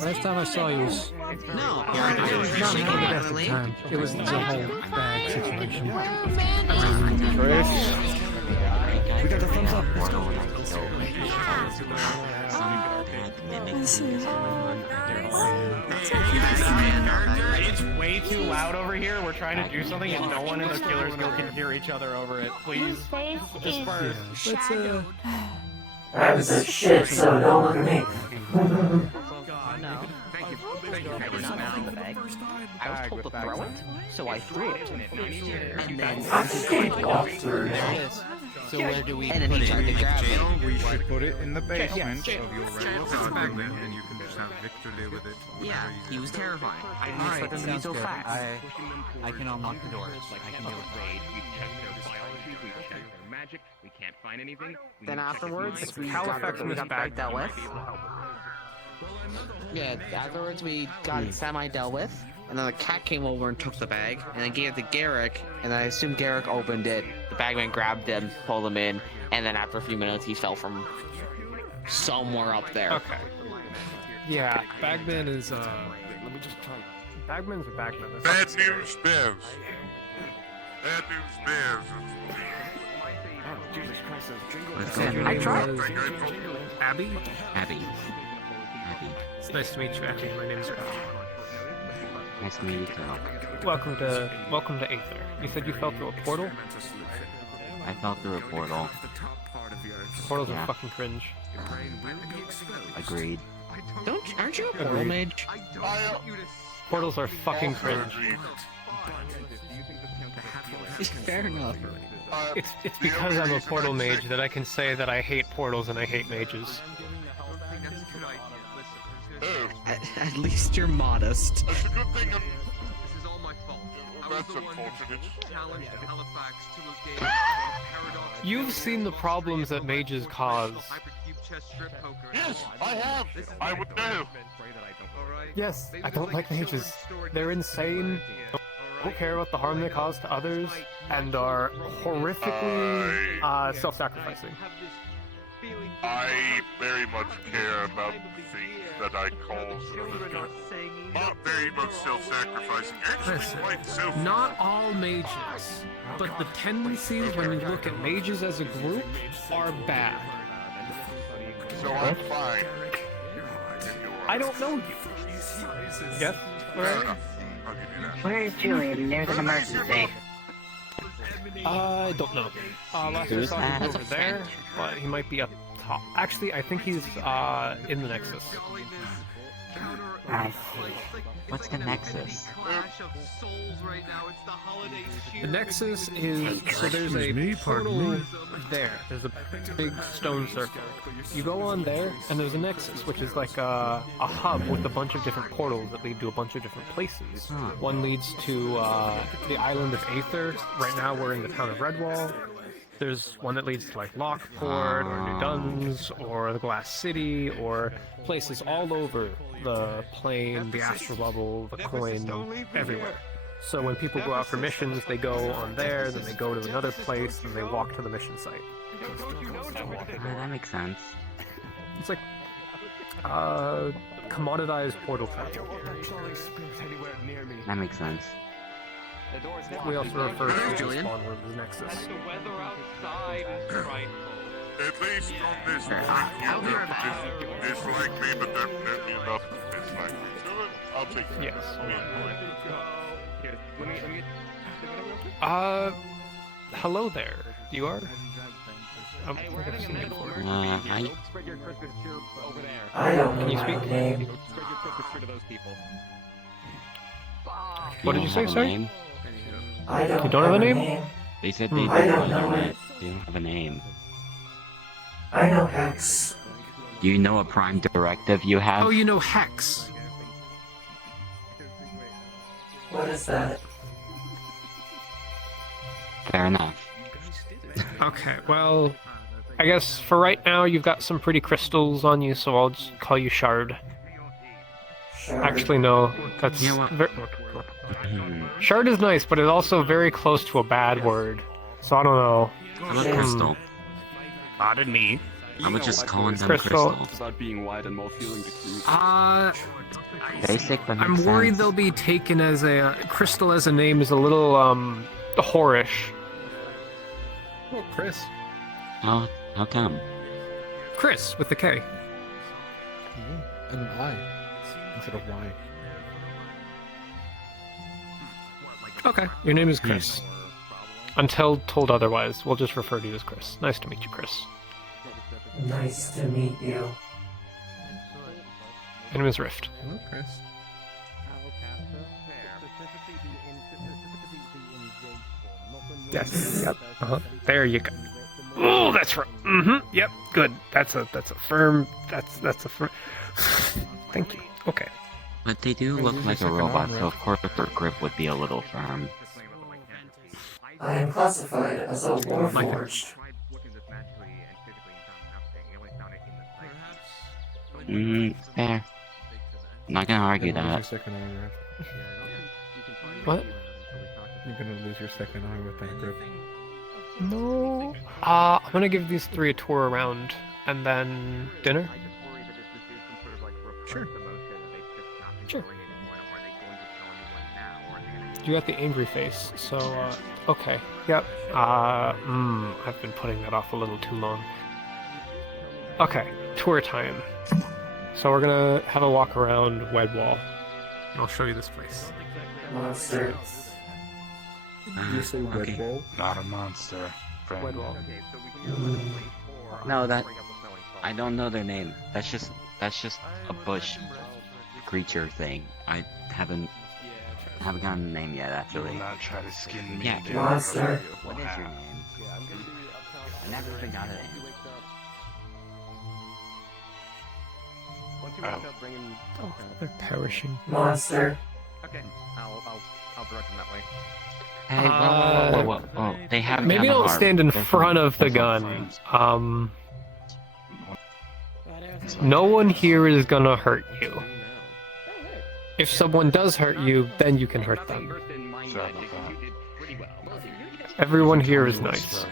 Last time I saw you was No, not at the time. It was the whole bag situation. We got the thumbs up. It's way too loud over here. We're trying to do something and no one in the Killer's Guild can hear each other over it. Please disperse. Let's I was a shit, so don't look at me. I was told to throw it, so I threw it. And then There it is. So where do we And then put he it? tried to grab it. We should put it in the basement Yeah, of your regular Bagman, and you can just have Victor live with it. Yeah, he was terrifying. Alright, sounds good. I can unlock the doors. I can do it. We checked their biology, we checked their magic, we can't find anything. Then afterwards, we Halifax got Miss that dealt with. Yeah, afterwards we got it semi-dealt with. And then the cat came over and took the bag, and then gave it to Garrick, and I assume Garrick opened it. The bagman grabbed him, pulled him in, and then after a few minutes he fell from somewhere up there. Okay. Yeah, Bagman is, let me just try. Bagman's a Bagman. Bad news bears. Bad news bears. Jesus Christ, Let's go. I tried. Abby? Abby. It's nice to meet you, Abby. My name's Rob. Nice to meet you, Carl. Welcome to Aether. You said you fell through a portal? I fell through a portal. Portals are fucking cringe. Agreed. Aren't you a portal mage? Portals are fucking cringe. Fair enough. It's because I'm a portal mage that I can say that I hate portals and I hate mages. At least you're modest. That's a good thing. This is all my fault. That's unfortunate. Challenged Halifax to a game of paradox. You've seen the problems that mages cause. Hypercube chess strip poker. Yes, I have. I would know. Yes, I don't like mages. They're insane, don't care about the harm they cause to others, and are horrifically self-sacrificing. I very much care about things that I call not very much self-sacrificing. Actually, quite self. Not all mages, but the tendencies when you look at mages as a group are bad. So I'm fine. I don't know you. Yes? Alright. Where is Julian? There's an emergency. I don't know. Last I saw him over there, but he might be up top. Actually, I think he's in the Nexus. I see. What's the Nexus? The Nexus is, so there's a portal there. There's a big stone circle. You go on there, and there's a Nexus, which is like a hub with a bunch of different portals that lead to a bunch of different places. One leads to the island of Aether. Right now we're in the town of Redwall. There's one that leads to like Lockport, or New Duns, or the Glass City, or places all over the plane, the astral bubble, the coin, everywhere. So when people go out for missions, they go on there, then they go to another place, then they walk to the mission site. That makes sense. It's like commoditized portal travel. That makes sense. We also refer to the spawn room as Nexus. The weather outside is frightful. At least on this one, you don't dislike me, but definitely enough to dislike me. So I'll take it. Yes. Win. Hello there. You are? I think I've seen you before. I Can you speak? Spread your Christmas cheer to those people. What did you say, sorry? You don't have a name? They said Hmm. they I did, don't but know it. they don't have a name. I know Hex. Do you know a prime directive you have? Oh, you know Hex. What is that? Fair enough. Okay, well, I guess for right now you've got some pretty crystals on you, so I'll just call you Shard. Shard. Actually, no, that's You know what? Shard is nice, but it's also very close to a bad word. So I don't know. How about Crystal? Pardon me. I would just calling them Crystal. Crystal. About being wide and more feeling decreased. Basic, but I'm makes worried sense. they'll be taken as a Crystal as a name is a little whorish. Oh, Chris. How come? Chris with the K. And an I instead of Y. Okay, your name is Chris. Until told otherwise, we'll just refer to you as Chris. Nice to meet you, Chris. Nice to meet you. My name is Rift. Hello, Chris. Yes. Yep. There you go. Oh, that's right. Yep. Good. That's a firm. That's a firm. Thank you. Okay. But they do look like a robot, so of course their grip would be a little firm. I am classified as a warforged. Fair. Not gonna argue You're gonna lose that. your second arm, right? What? You're gonna lose your second arm with that grip. No. I'm gonna give these three a tour around, and then dinner. Sure. Sure. You got the angry face, so okay. Yep. I've been putting that off a little too long. Okay, tour time. So we're gonna have a walk around Wedwall. I'll show you this place. Monster. You say Okay. Redwall? Not a monster. Friend. Wedwall. No, that I don't know their name. That's just a bush creature thing. I haven't gotten a name yet, You actually. will not try to skin me. Yeah. Jim. Monster. What is your name? I never forgot it. Oh, they're perishing. Monster. Okay, I'll direct them that way. Hey, whoa. They have Maybe gun don't harm. stand in They're front fine. of the They're gun. fine. No one here is gonna hurt you. If someone does hurt you, then you can hurt them. Everyone here is nice.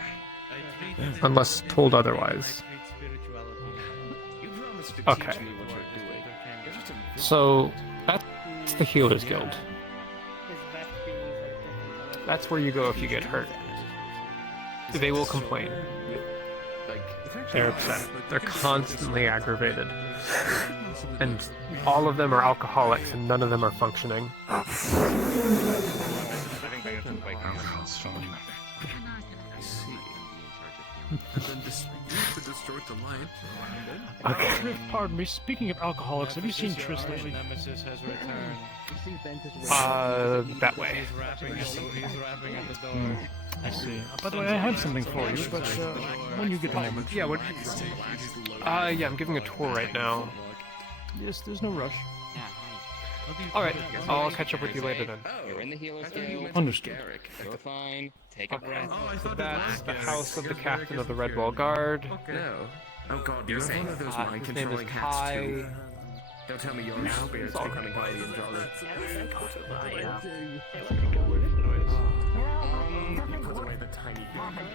Unless told otherwise. Okay. So, that's the Healers Guild. That's where you go if you get hurt. They will complain. They're upset. They're constantly aggravated. And all of them are alcoholics and none of them are functioning. Okay. Pardon me, speaking of alcoholics, have you seen Triss lately? That way. I see. By the way, I have something for you, but when you get a moment. Yeah, what? Yeah, I'm giving a tour right now. Yes, there's no rush. Alright, I'll catch up with you later then. You're in the healer's guild. Understood. You're fine. Take a breath. So that's the house of the captain of the Redwall Guard. No. Oh god, you're one of those mind His name is controlling cats Kai. too. Don't tell me your spirit's becoming highly and jolly. You put away the tiny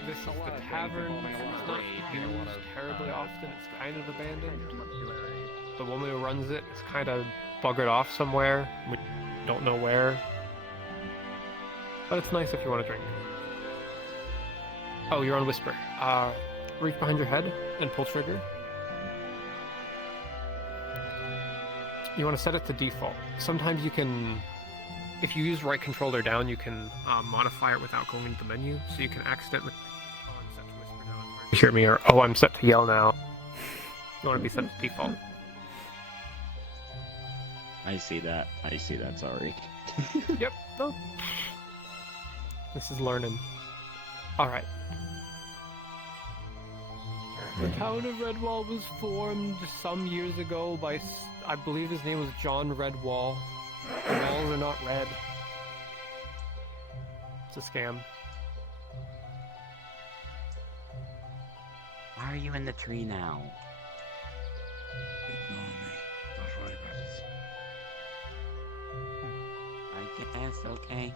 This is the tavern. It's not used terribly often. It's kind of abandoned. The woman who runs it is kind of buggered off somewhere. We don't know where. But it's nice if you want to drink. Oh, you're on Whisper. Reach behind your head and pull trigger. You want to set it to default. Sometimes you can, if you use right controller down, you can modify it without going into the menu. So you can accidentally. Oh, I'm set to whisper now. You hear me, or oh, I'm set to yell now. You want to be set to default. I see that, sorry. Yep, no. This is learning. Alright. The town of Redwall was formed some years ago by, I believe his name was John Redwall. The walls are not red. It's a scam. Why are you in the tree now? Ignore me. Don't worry about it. I guess, okay.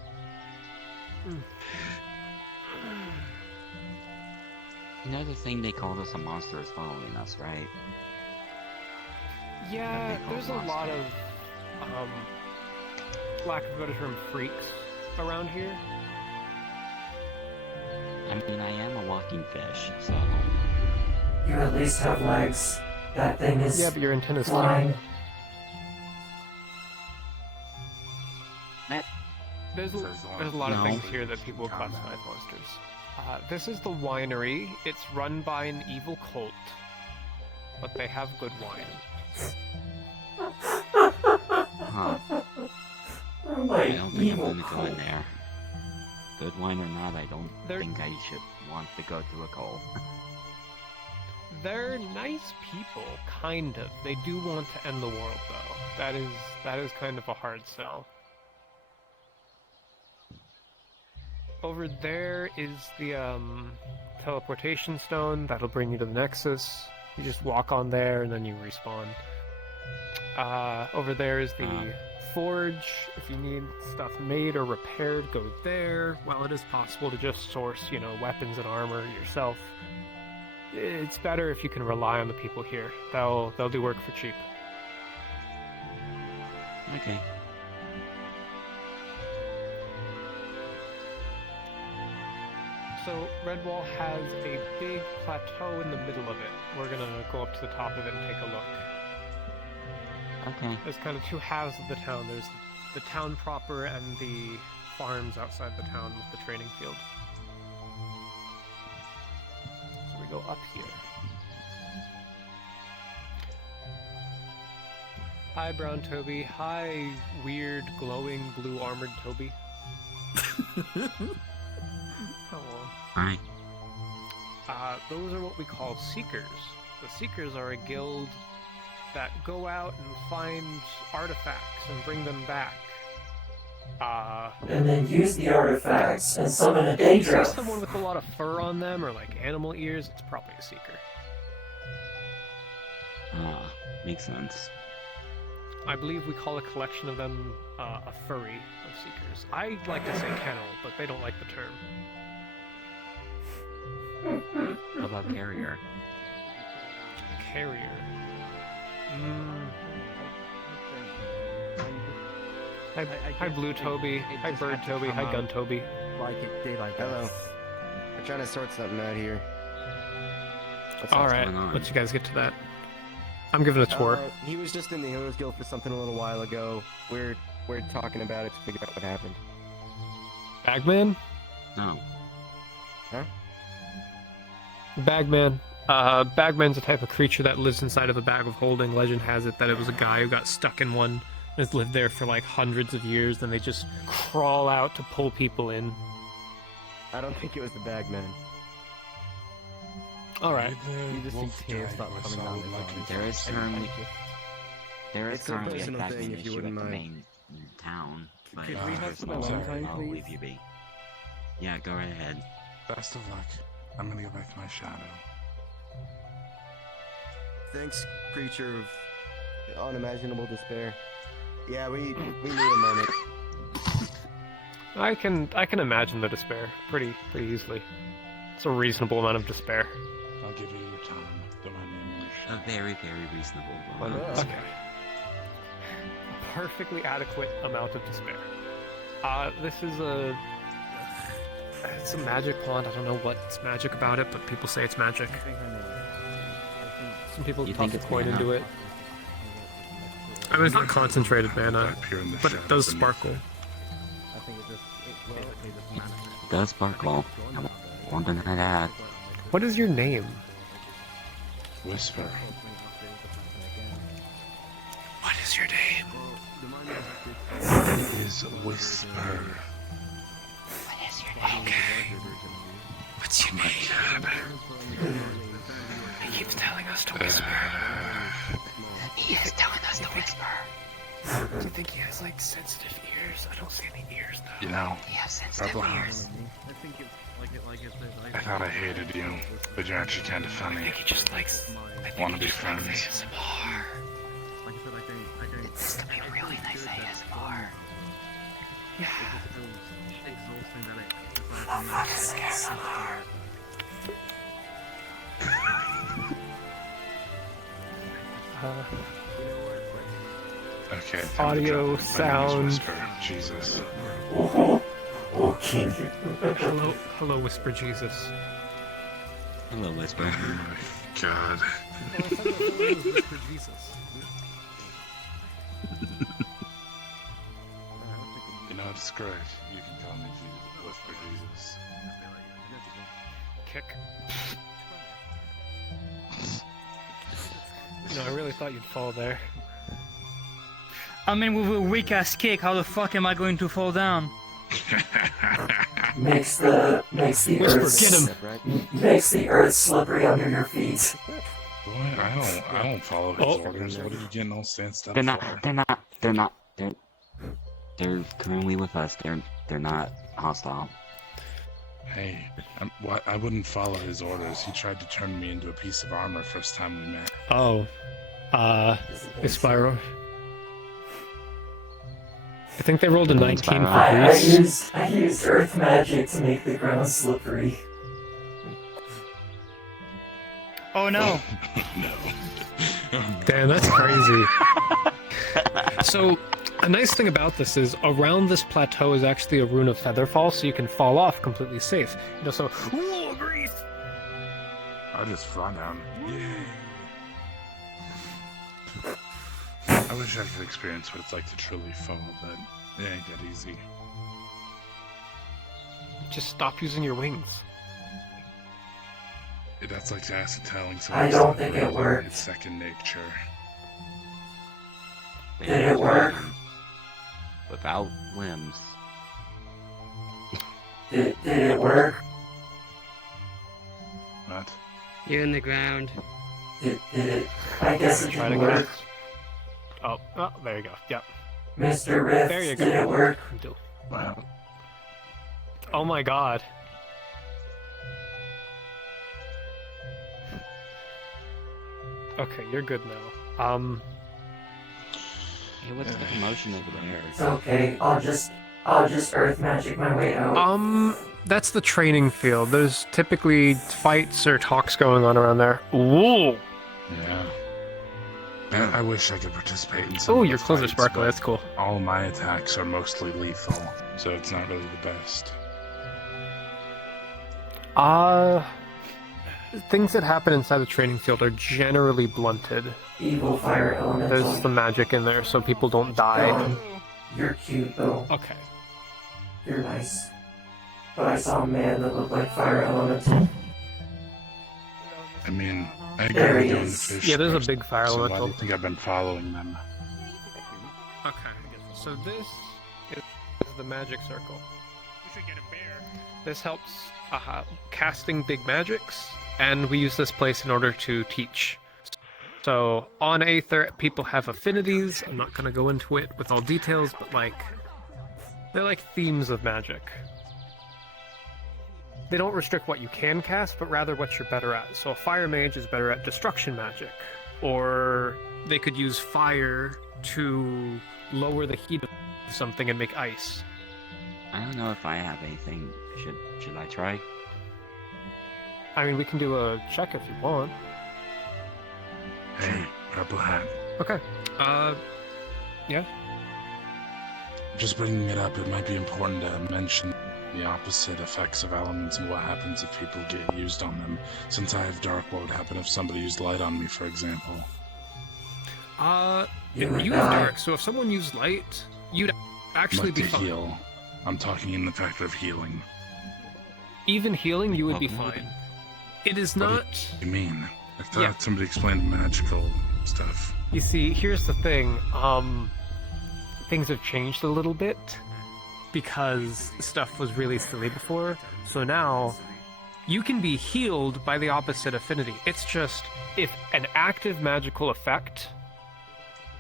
Another thing they called us a monster is following us, right? Yeah, there's a lot of, lack of a better term, freaks around here. I mean, I am a walking fish, so... You at least have legs. That thing is Yeah, but your antenna's flying. There's a lot of things here that people classify as monsters. This is the winery. It's run by an evil cult, but they have good wine. Huh. Oh, I don't think I'm gonna go in there. Good wine or not, I don't think I should want to go to a cult. They're nice people, kind of. They do want to end the world, though. That is kind of a hard sell. Over there is the teleportation stone that'll bring you to the Nexus. You just walk on there and then you respawn. Over there is the forge. If you need stuff made or repaired, go there. While it is possible to just source, weapons and armor yourself, it's better if you can rely on the people here. They'll do work for cheap. Okay. So Redwall has a big plateau in the middle of it. We're gonna go up to the top of it and take a look. Okay. There's kind of two halves of the town. There's the town proper and the farms outside the town with the training field. So we go up here. Hi, Brown Toby. Hi, weird, glowing, blue armored Toby. Hello. Hi. Those are what we call Seekers. The Seekers are a guild that go out and find artifacts and bring them back. And then use the artifacts and summon a If you Daedra. see someone with a lot of fur on them or like animal ears, it's probably a Seeker. Makes sense. I believe we call a collection of them a furry of Seekers. I like to say kennel, but they don't like the term. How about carrier? Carrier. Hi, Blue Toby. Hi, Bird Toby. Hi, Gun Toby. Like it did, I guess. Hello. We're trying to sort something out here. Alright, let's you guys get to that. I'm giving a tour. He was just in the Heroes Guild for something a little while ago. We're talking about it to figure out what happened. Bagman? No. Huh? Bagman. Bagman's a type of creature that lives inside of a bag of holding. Legend has it that it was a guy who got stuck in one and has lived there for like hundreds of years, then they just crawl out to pull people in. I don't think it was the Bagman. Alright. You just see tears start coming down his arms. There is It's a currently a personal Batman thing, if you issue at wouldn't the mind. main town, but Could we have there's some no alone time, I'll please? leave you be. Yeah, go right ahead. Best of luck. I'm gonna go back to my shadow. Thanks, creature of unimaginable despair. Yeah, we need a moment. I can imagine the despair pretty easily. It's a reasonable amount of despair. I'll give you your time. The money and your A very, very reasonable one. Okay. A perfectly adequate amount of despair. This is it's a magic pond. I don't know what's magic about it, but people say it's magic. Some people You toss think a it's coin mana? into it. I mean, it's not concentrated mana, but it does sparkle. It does sparkle. I won't deny that. What is your name? Whisper. What is your name? It is Whisper. What is your Okay. What's your name? He keeps telling us to whisper. He is telling us to whisper. Do you think he has like sensitive ears? I don't see any ears though. You know, He has sensitive Purple, ears. I thought I hated you, but you're actually kind of funny. I think he just likes. Want to be friends? ASMR. It's gonna be really nice ASMR. Yeah. ASMR. Okay. Audio, sound. Whisper. Jesus. Okay. Hello, Whisper Jesus. Hello, Whisper. Oh my God. Whisper Jesus. You know, it's great. You can call me Jesus. Whisper Jesus. Kick. No, I really thought you'd fall there. I mean, with a weak ass kick, how the fuck am I going to fall down? Makes the earth slippery under your feet. Boy, I don't follow his orders. What are you getting all sensed up They're for? not. They're currently with us. They're not hostile. Hey, I wouldn't follow his orders. He tried to turn me into a piece of armor first time we met. Oh, Spyro. I think they rolled a 19 for I Grease. used earth magic to make the ground slippery. Oh no. Damn, that's crazy. So, a nice thing about this is around this plateau is actually a rune of Featherfall, so you can fall off completely safe. You know, so, whoa, Grease! I just fly down. I wish I could experience what it's like to truly fall, but it ain't that easy. Just stop using your wings. That's like acid telling I don't think it worked. It's second nature. Did it work? Without limbs. Did it work? What? You're in the ground. Did it? I guess it Try to didn't get work. it. Oh, there you go. Yep. Mr. Rift, There you go. did it work? Wow. Oh my god. Okay, you're good now. Hey, what's the commotion over there? It's okay. I'll just earth magic my way out. That's the training field. There's typically fights or talks going on around there. Ooh. Yeah. I wish I could participate in some Oh, of your the clothes are fights, sparkly. but That's cool. All my attacks are mostly lethal, so it's not really the best. Things that happen inside the training field are generally blunted. Evil fire elemental. There's some magic in there, so people don't die. You're cute though. Okay. You're nice. But I saw a man that looked like fire elemental. I mean, I agree There with he you on the is. fish. Yeah, there's a first, big fire so why do elemental. you think I've been following them? Okay. So this is the magic circle. We should get a bear. This helps casting big magics, and we use this place in order to teach. So on Aether, people have affinities. I'm not going to go into it with all details, but they're like themes of magic. They don't restrict what you can cast, but rather what you're better at. So a fire mage is better at destruction magic, or they could use fire to lower the heat of something and make ice. I don't know if I have anything. Should I try? I mean, we can do a check if you want. Hey, Purple Hat. Okay. Yeah. Just bringing it up, it might be important to mention the opposite effects of elements and what happens if people get used on them. Since I have dark, what would happen if somebody used light on me, for example? You have dark, so if someone used light, you'd actually Like be to fine. heal. I'm talking in the fact of healing. Even healing, you would be fine. It is not. What do you mean? I thought Yeah. somebody explained magical stuff. You see, here's the thing. Things have changed a little bit. because stuff was really silly before. So now you can be healed by the opposite affinity. It's just if an active magical effect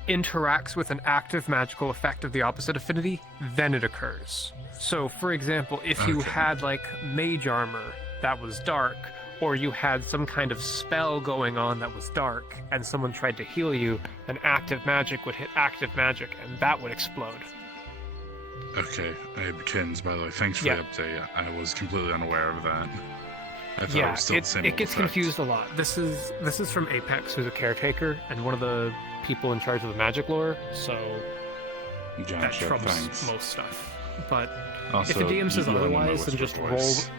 interacts with an active magical effect of the opposite affinity, then it occurs. So, for example, if you had like mage armor that was dark, or you had some kind of spell going on that was dark, and someone tried to heal you, an active magic would hit active magic, and that would explode. Okay, Kins, by the way, thanks for the update. I was completely unaware of that. I thought it was still the same it gets effect. confused a lot. This is from Apex, who's a caretaker and one of the people in charge of the magic lore, so that Gotcha, trumps thanks. most stuff. But Also, if the DM says you all know my otherwise, then whisper just voice. roll.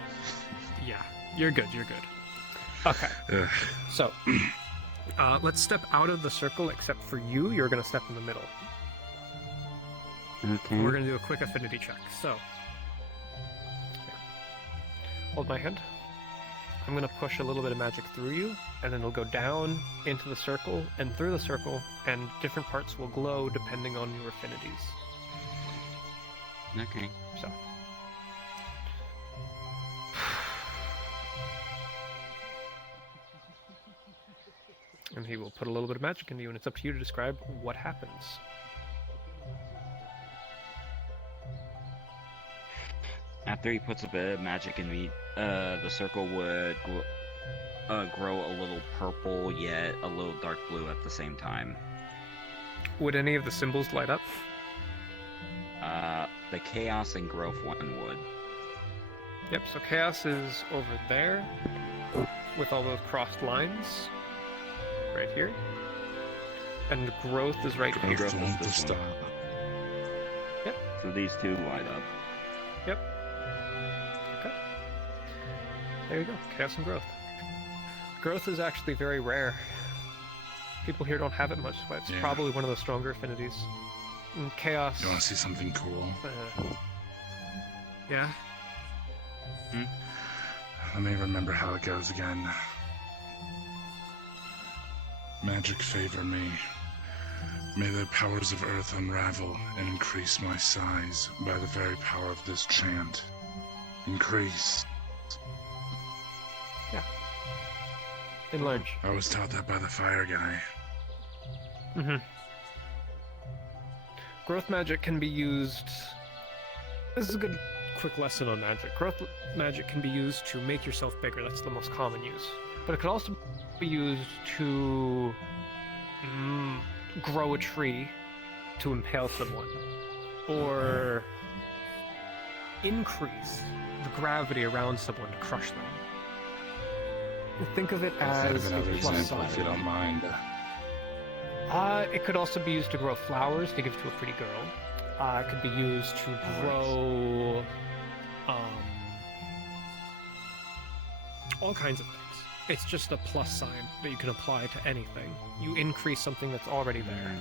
Yeah, you're good. Okay. Ugh. So let's step out of the circle. Except for you, you're gonna step in the middle. Okay. We're gonna do a quick affinity check. So hold my hand. I'm going to push a little bit of magic through you, and then it'll go down into the circle and through the circle, and different parts will glow depending on your affinities. Okay. So. And he will put a little bit of magic into you, and it's up to you to describe what happens. After he puts a bit of magic in me, the circle would grow a little purple, yet a little dark blue at the same time. Would any of the symbols light up? The chaos and growth one would. Yep, so chaos is over there, with all those crossed lines, right here. And growth is right here. Growth is this one. Yep. So these two light up. Yep. Okay. There you go. Chaos and growth. Growth is actually very rare. People here don't have it much, but it's probably one of the stronger affinities. And chaos. You want to see something cool? Yeah. Let me remember how it goes again. Magic favor me. May the powers of earth unravel and increase my size by the very power of this chant. Increase. Yeah. Enlarge. I was taught that by the fire guy. Mm-hmm. Growth magic can be used... This is a good quick lesson on magic. Growth magic can be used to make yourself bigger. That's the most common use. But it could also be used to grow a tree to impale someone. Or increase the gravity around someone to crush them. Think of it as another a plus example, if you sign. don't mind. It could also be used to grow flowers to give to a pretty girl. It could be used to grow all kinds of things. It's just a plus sign that you can apply to anything. You increase something that's already there.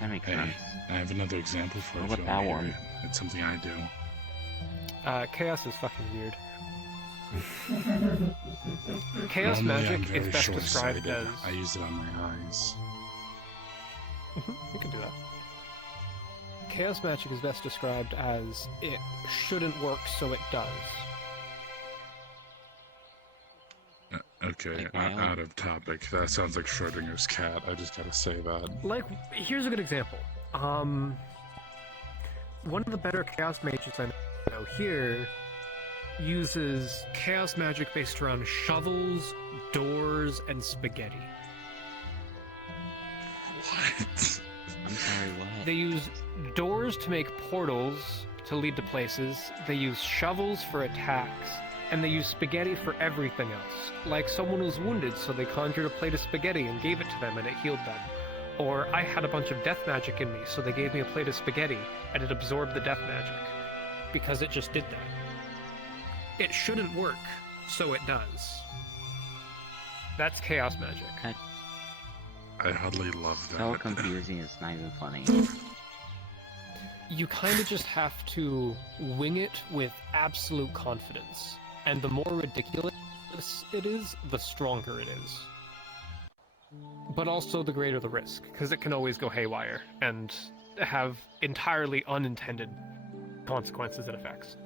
That makes Hey, sense. I have another example for What you. about that if you one? want to hear it. It's something I do. Chaos is fucking weird. Chaos Normally, I'm magic very is best described short-sighted. as... I use it on my eyes. You can do that. Chaos magic is best described as it shouldn't work, so it does. Okay, out of topic. That sounds like Schrodinger's cat. I just gotta say that. Like, here's a good example. One of the better chaos mages I know here uses chaos magic based around shovels, doors, and spaghetti. What? I'm sorry, what? They use doors to make portals to lead to places, they use shovels for attacks, and they use spaghetti for everything else. Like someone was wounded, so they conjured a plate of spaghetti and gave it to them, and it healed them. Or I had a bunch of death magic in me, so they gave me a plate of spaghetti, and it absorbed the death magic. Because it just did that. It shouldn't work, so it does. That's chaos magic. I hardly love that. So confusing, it's not even funny. You kind of just have to wing it with absolute confidence. And the more ridiculous it is, the stronger it is. But also the greater the risk, because it can always go haywire and have entirely unintended consequences it affects.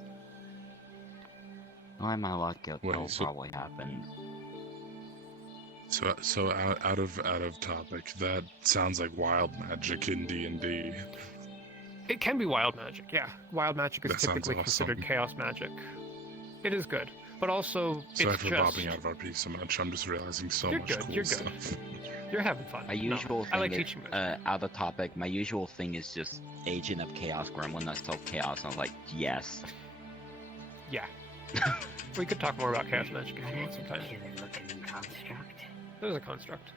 Well, my luck, it'll Well, so- probably happen. So out of topic. That sounds like wild magic in D&D. It can be wild magic, yeah. Wild magic is That sounds typically considered awesome. chaos magic. It is good, but also Sorry it's for just... bobbing out of RP so much. I'm just realizing so You're much good, cool you're good. stuff. You're having fun. My No, usual I like thing is, teaching this. out of topic, my usual thing is just Agent of Chaos Gremlin. I saw Chaos, and I was like, yes. Yeah. We could talk more about chaos magic if you want sometime. There's a construct.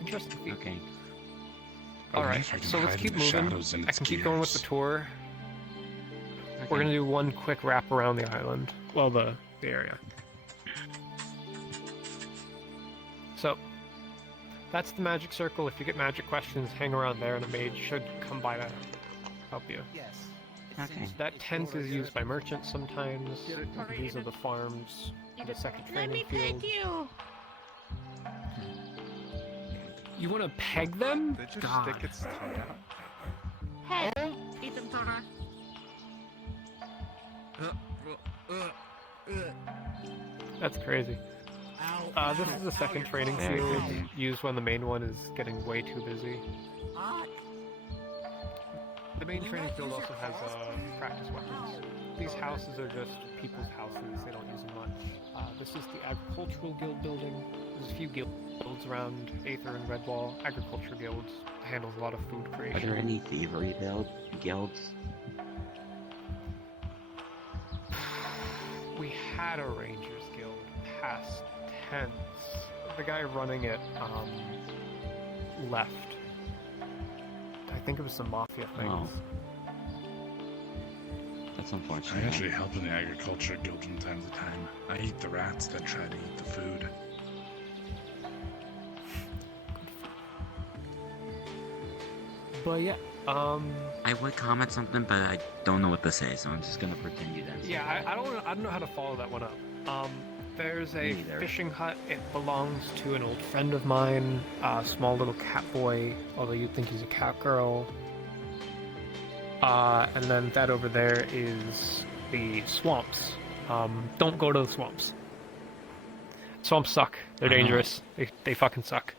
Interesting feat. Okay. Alright, so let's keep moving. I can keep going with the tour. We're gonna do one quick wrap around the island. Well, the area. So, that's the magic circle. If you get magic questions, hang around there and a mage should come by to help you. Yes. Okay. That tent is used by merchants sometimes. These are the farms, the second training field. you. You want to peg them? They just God. stick its tongue out. Hey, Ethan Turner. That's crazy. This is the second training field used when the main one is getting way too busy. The main training field also has practice weapons. These houses are just people's houses, they don't use them much. This is the Agricultural Guild building. There's a few guilds around Aether and Redwall. Agriculture Guild handles a lot of food Are creation. there any thievery guilds? We had a Rangers Guild past tense. The guy running it left. I think it was some mafia things. Oh. That's I unfortunate. actually help in the agriculture guild from time to time. I eat the rats that try to eat the food. But yeah, I would comment something, but I don't know what to say, so I'm just gonna pretend you didn't. yeah, I don't know how to follow that one up. There's a Me neither. fishing hut. It belongs to an old friend of mine, a small little cat boy, although you'd think he's a cat girl. And then that over there is the swamps. Don't go to the swamps. Swamps suck. They're dangerous. They fucking suck.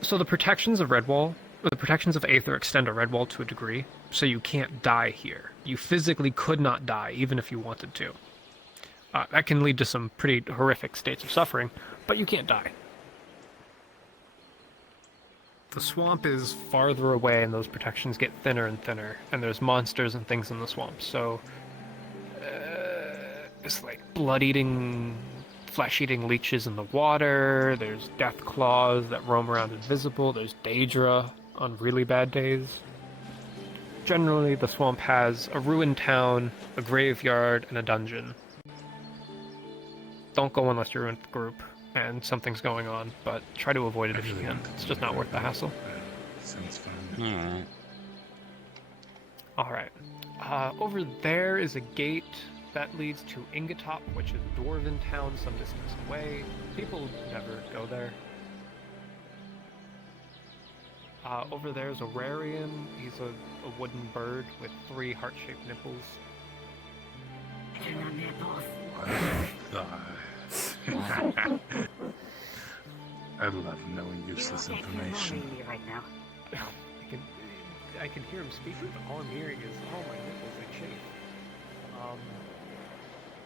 So the protections of Redwall, or the protections of Aether extend to Redwall to a degree, so you can't die here. You physically could not die, even if you wanted to. That can lead to some pretty horrific states of suffering, but you can't die. The swamp is farther away, and those protections get thinner and thinner, and there's monsters and things in the swamp, so... it's like blood-eating, flesh-eating leeches in the water, there's death claws that roam around invisible, there's Daedra on really bad days. Generally, the swamp has a ruined town, a graveyard, and a dungeon. Don't go unless you're in a group and something's going on, but try to avoid it if you can. It's just not worth the hassle. Sounds fun. Alright. Alright. Over there is a gate that leads to Ingatop, which is a dwarven town some distance away. People never go there. Over there is Aurarian. He's a wooden bird with 3 heart-shaped nipples. I love knowing useless information. Right now. I can hear him speaking, but all I'm hearing is, oh, my nipples, they chafe. Oh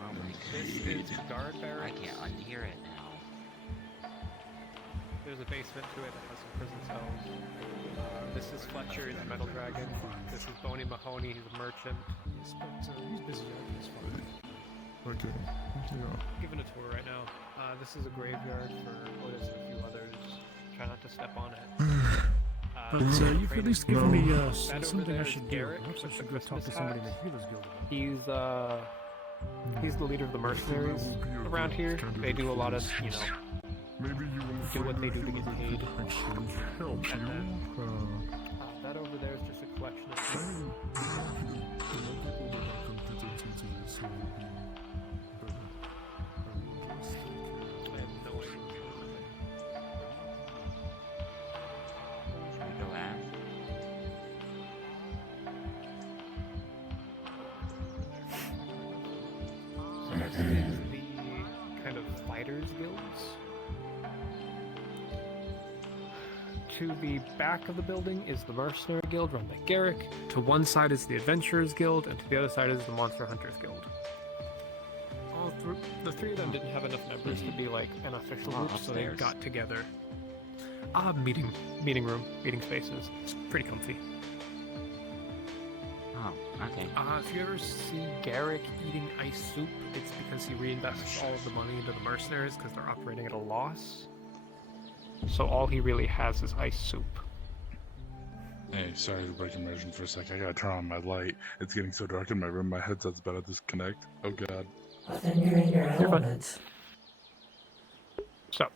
my This is guard I barracks. can't unhear it now. There's a basement to it that has some prison cells. This is Fletcher, he's a metal dragon. This is Boney Mahoney, he's a merchant. He's busy. He's fine. Okay. Yeah. Giving a tour right now. This is a graveyard for Otis and a few others. Try not to step on it. But you've at least given me something I should do. Garrett, Perhaps I with should the go talk to Christmas somebody in hat. the Healers Guild. He's the leader of the mercenaries around here. They do a lot of, you know, Maybe you will do what they do to get paid. actually help And then, you. that over there is just a collection of things. People that are competent into this will be better. I will just take I have no idea what's going on there. Should we go ask? To the back of the building is the Mercenary Guild run by Garrick. To one side is the Adventurers Guild, and to the other side is the Monster Hunters Guild. The three of them didn't have enough members to be like an official group, so they got together. Meeting room, meeting spaces. It's pretty comfy. Oh, okay. If you ever see Garrick eating ice soup, it's because he reinvests all of the money into the mercenaries because they're operating at a loss. So all he really has is ice soup. Hey, sorry to break immersion for a sec. I gotta turn on my light. It's getting so dark in my room, my headset's about to disconnect. Oh god. Well, then you're in your element. So,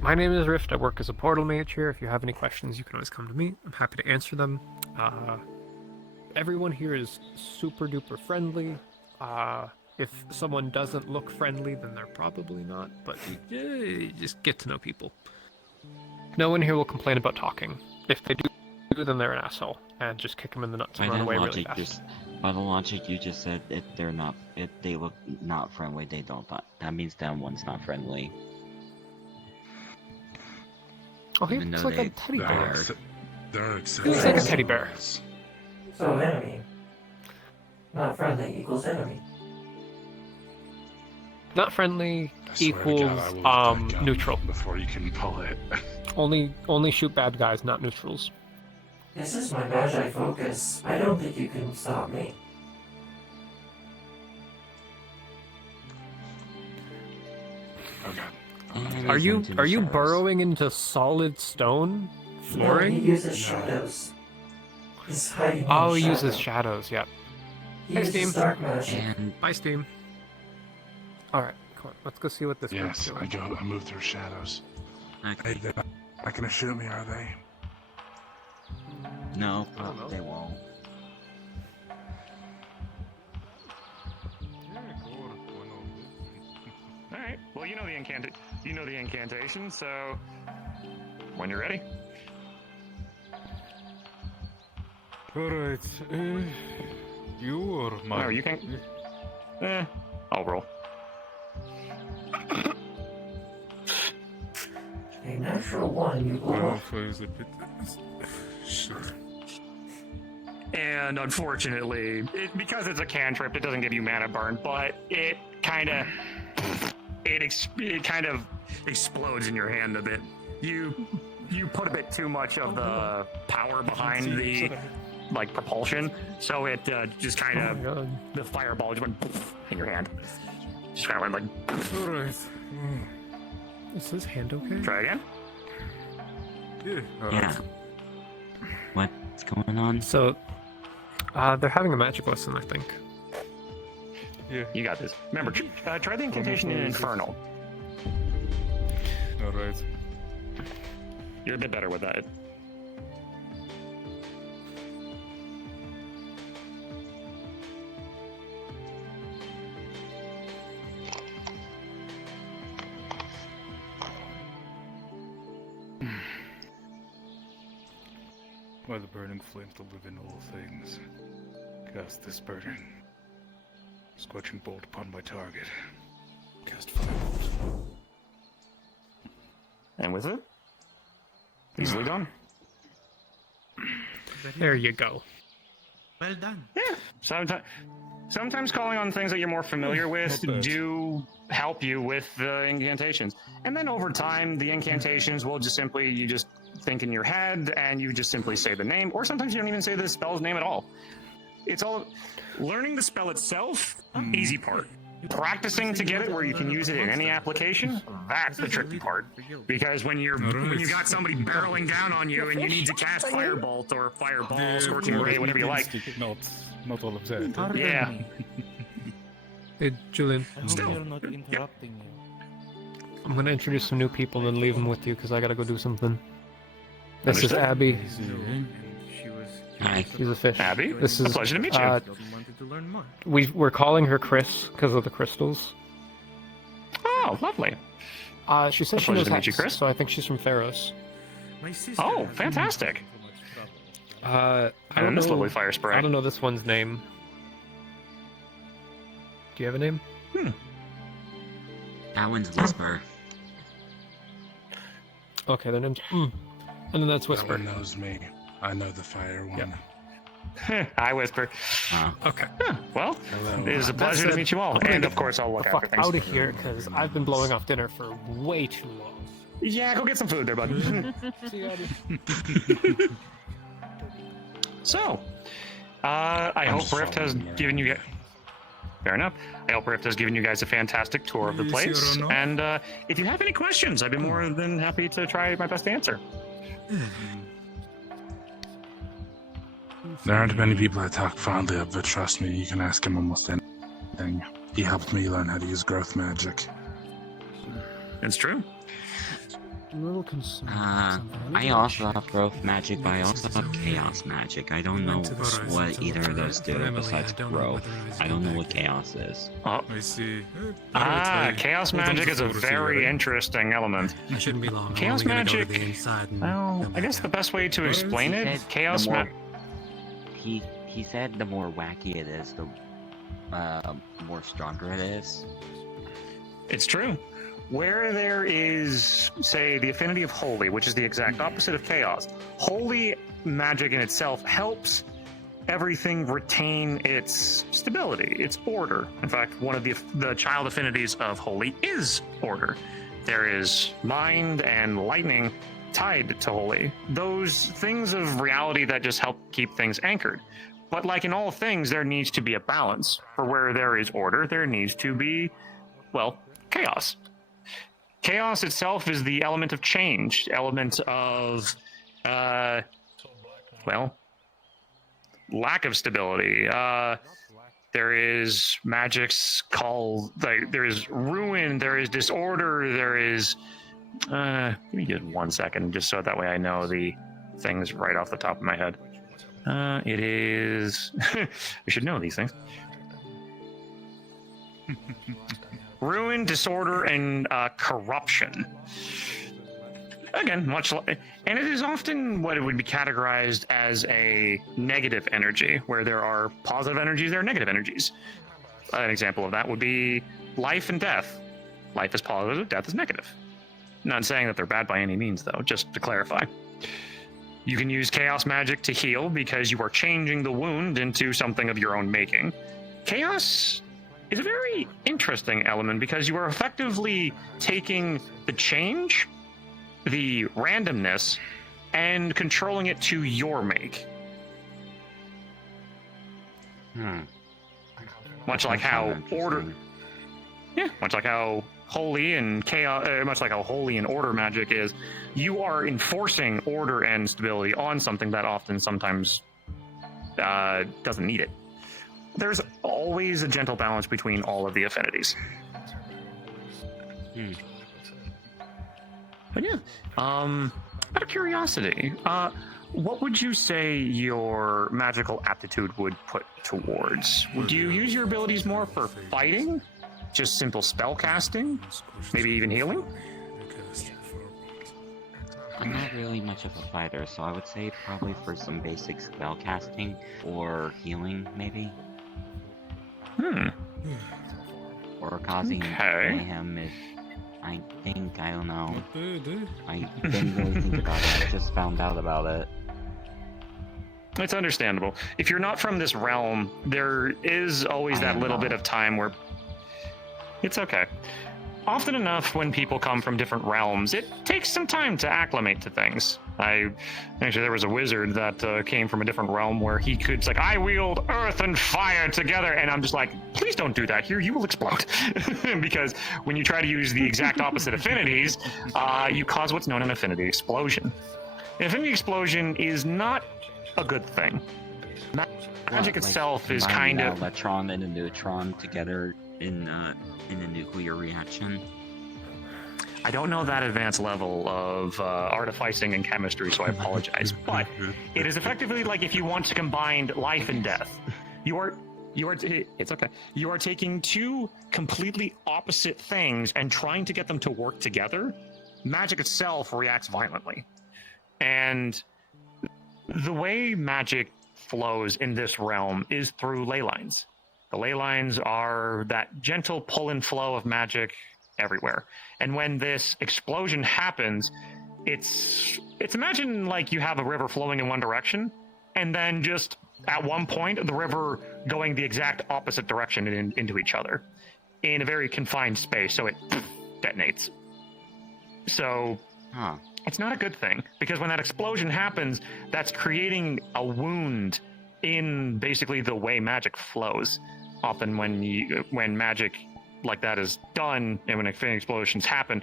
my name is Rift. I work as a portal mage here. If you have any questions, you can always come to me. I'm happy to answer them. Everyone here is super duper friendly. If someone doesn't look friendly, then they're probably not, but you just get to know people. No one here will complain about talking. If they do, then they're an asshole, and just kick them in the nuts and run away really fast. By the logic you just said, if they look not friendly, they don't. That means that one's not friendly. Oh, he looks like a teddy bear. They're He looks like a teddy bear. So enemy. Not friendly equals enemy. Not friendly I swear to equals God, I will let that go neutral. before you can pull it. Only shoot bad guys, not neutrals. This is my Magi focus. I don't think you can stop me. Are you burrowing into solid stone flooring? No, he uses shadows. He's hiding Oh, in he uses shadow. shadows. Yep. He Hey, uses Steam. dark magic. Bye, Steam. All right, come on. Let's go see what this Yes, guy's doing. I move through shadows. Hey, they're not gonna shoot me, are they? No, they won't. All right. Well, you know the incantation, so when you're ready. Alright, you or mine? No, you can. I'll roll. A natural one, you blow up. A bit... Shit. And unfortunately, because it's a cantrip, it doesn't give you mana burn, but it kind of explodes in your hand a bit. You put a bit too much of the power behind the propulsion, so it just kind of the fireball just went in your hand. Just kind of went like. Alright. Is his hand okay? Try again. Yeah. What's going on? So, they're having a magic lesson, I think. Yeah. You got this. Remember, try the incantation in Infernal. Alright. You're a bit better with that. By the burning flames that live in all things, cast this burden. Scorching bolt upon my target. Cast firebolt. And with it, easily done. There you go. Well done. Yeah. Sometimes calling on things that you're more familiar with do help you with the incantations. And then over time, the incantations will just simply, you just think in your head and you just simply say the name, or sometimes you don't even say the spell's name at all. It's all learning the spell itself, easy part. Practicing to get it where you can use it in any application, that's the tricky part. Because when you got somebody barreling down on you and you need to cast Firebolt or Fireball, Scorching Ray, whatever you like. Not all of that. Yeah. Hey, Julian. Still. Not interrupting you. I'm gonna introduce some new people and then leave them with you because I gotta go do something. This is Abby. Hi. She's a fish. Abby, this a is pleasure to meet you. Wanted to learn more. We're calling her Chris because of the crystals. Oh, lovely. She said A she pleasure knows to meet you, Hex, Chris. so I think she's from Theros. My sister. Oh, fantastic. I And don't this know. lovely fire spray. I don't know this one's name. Do you have a name? That one's Whisper. Okay, their name's and then that's That Whisper. one knows me. I know the fire one. I Whisper. Okay. Well, Hello. it is a pleasure to meet you all, and of course I'll look the after fuck things. out of here because I've been blowing off dinner for way too long. Yeah, go get some food there, bud. See you guys. So, I hope Rift has given you. Fair enough. I hope Rift has given you guys a fantastic tour of the place. And if you have any questions, I'd be more than happy to try my best to answer. There aren't many people I talk fondly of, but trust me, you can ask him almost anything. He helped me learn how to use growth magic. It's true. I'm a little concerned. I also have growth magic, but I also have chaos magic. I don't know what either of those do besides growth. I don't know what chaos is. Oh. I see. Chaos magic is a very interesting element. I shouldn't be long. Chaos magic. Go to the inside and Well, I guess the best way to explain it, chaos magic. He said the more wacky it is, the more stronger it is. It's true. Where there is, say, the affinity of holy, which is the exact opposite of chaos, holy magic in itself helps everything retain its stability, its order. In fact, one of the child affinities of holy is order. There is mind and lightning tied to holy. Those things of reality that just help keep things anchored. But like in all things, there needs to be a balance. For where there is order, there needs to be, well, chaos. Chaos itself is the element of change, element of, well, lack of stability. There is magics called, like, there is ruin, there is disorder, there is, give me just 1 second, just so that way I know the things right off the top of my head. It is, I should know these things. Ruin, disorder, and corruption. Again, much like, and it is often what it would be categorized as a negative energy, where there are positive energies, there are negative energies. An example of that would be life and death. Life is positive, death is negative. Not saying that they're bad by any means, though, just to clarify. You can use chaos magic to heal because you are changing the wound into something of your own making. Chaos is a very interesting element because you are effectively taking the change, the randomness, and controlling it to your make. Much like how order, much like how holy and chaos, much like how holy and order magic is, you are enforcing order and stability on something that often sometimes doesn't need it. There's always a gentle balance between all of the affinities. But yeah, out of curiosity, what would you say your magical aptitude would put towards? Would you use your abilities more for fighting? Just simple spell casting? Maybe even healing? I'm not really much of a fighter, so I would say probably for some basic spell casting or healing, maybe. Or causing mayhem if I think, I don't know. I didn't really think about it, I just found out about it. It's understandable. If you're not from this realm, there is always that little bit of time where... It's okay. Often enough, when people come from different realms, it takes some time to acclimate to things. Actually, there was a wizard that came from a different realm where he could, it's like, I wield earth and fire together, and I'm just like, please don't do that here, you will explode. Because when you try to use the exact opposite affinities, you cause what's known an affinity explosion. An affinity explosion is not a good thing. Magic itself is kind of... electron and a neutron together in a nuclear reaction. I don't know that advanced level of artificing and chemistry, so I apologize. But it is effectively like if you want to combine life and death. It's okay. You are taking two completely opposite things and trying to get them to work together. Magic itself reacts violently. And the way magic flows in this realm is through ley lines. The ley lines are that gentle pull and flow of magic everywhere. And when this explosion happens, it's imagine like you have a river flowing in one direction, and then just at one point the river going the exact opposite direction into each other in a very confined space, so it detonates. So it's not a good thing, because when that explosion happens, that's creating a wound in basically the way magic flows. Often when magic like that is done, and when explosions happen,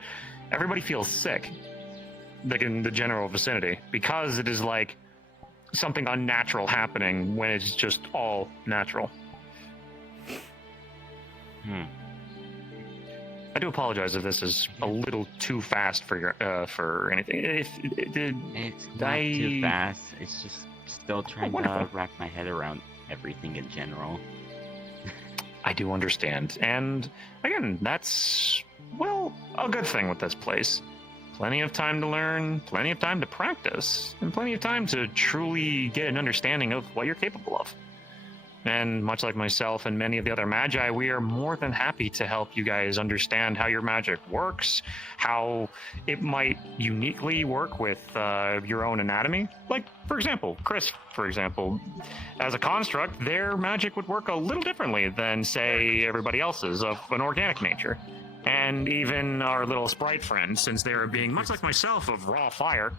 everybody feels sick, like in the general vicinity, because it is like something unnatural happening when it's just all natural. I do apologize if this is a little too fast for your for anything. It's not too fast. It's just still trying to wrap my head around everything in general. I do understand, and again, that's, well, a good thing with this place. Plenty of time to learn, plenty of time to practice, and plenty of time to truly get an understanding of what you're capable of. And much like myself and many of the other magi, we are more than happy to help you guys understand how your magic works, how it might uniquely work with your own anatomy. Like, for example, Chris, for example, as a construct, their magic would work a little differently than, say, everybody else's of an organic nature. And even our little sprite friends, since they're being much like myself of raw fire,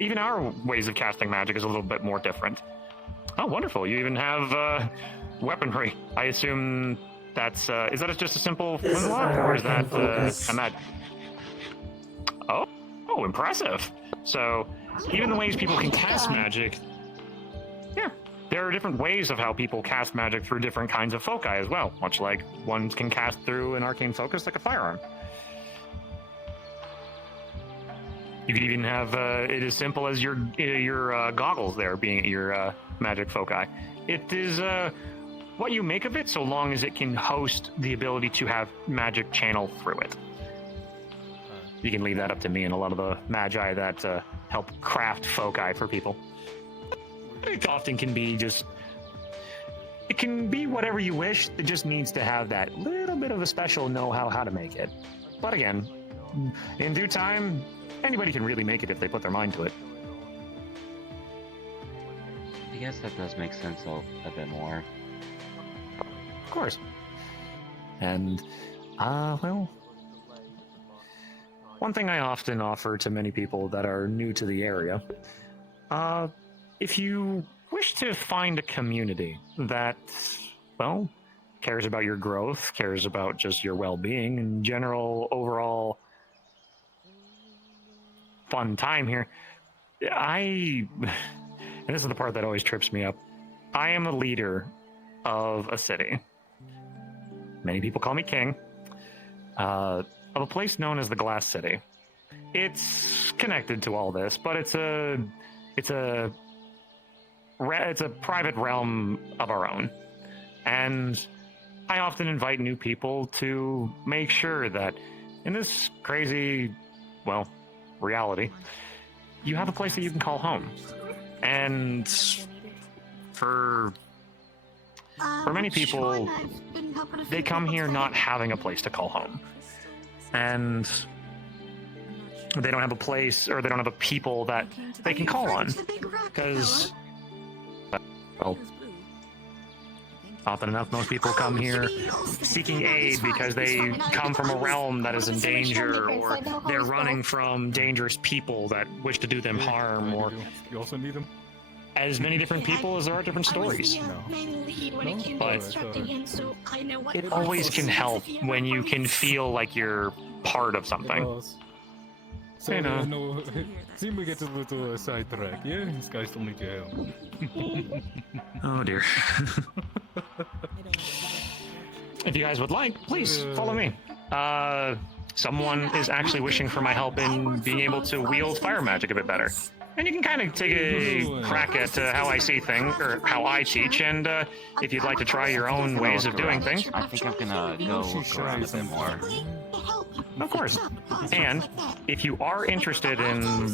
even our ways of casting magic is a little bit more different. Oh, wonderful. You even have weaponry. I assume that's... is that just a simple flintlock, or is that a magic? Oh, impressive. So, even the ways people can cast magic... Yeah, there are different ways of how people cast magic through different kinds of foci as well, much like one can cast through an arcane focus like a firearm. You could even have it as simple as your goggles there being your magic foci. It is what you make of it, so long as it can host the ability to have magic channel through it. You can leave that up to me and a lot of the magi that help craft foci for people. It often can be just... It can be whatever you wish. It just needs to have that little bit of a special know-how how to make it. But again, in due time, anybody can really make it if they put their mind to it. I guess that does make sense a bit more. Of course. And, well... One thing I often offer to many people that are new to the area, if you wish to find a community that, well, cares about your growth, cares about just your well-being, and general overall fun time here, and this is the part that always trips me up, I am the leader of a city. Many people call me king. Of a place known as the Glass City. It's connected to all this, but it's a private realm of our own. And I often invite new people to make sure that in this crazy, well, reality, you have a place that you can call home. And for many people, they come here not having a place to call home. And they don't have a place, or they don't have a people that they can call on. Because, well, often enough, most people come here seeking aid because they come from a realm that is in danger, or they're running from dangerous people that wish to do them harm, or... You also need them? As many different people as there are different stories. But it always can help when you can feel like you're part of something. So, you know. no, seem we get a little sidetrack, yeah? This guy still needs your help. Oh dear. If you guys would like, please follow me. Someone is actually wishing for my help in being able to wield fire magic a bit better. And you can kind of take a crack at how I see things, or how I teach, and if you'd like to try your own ways of doing things. I think I'm gonna go look around a bit more. Of course. And if you are interested in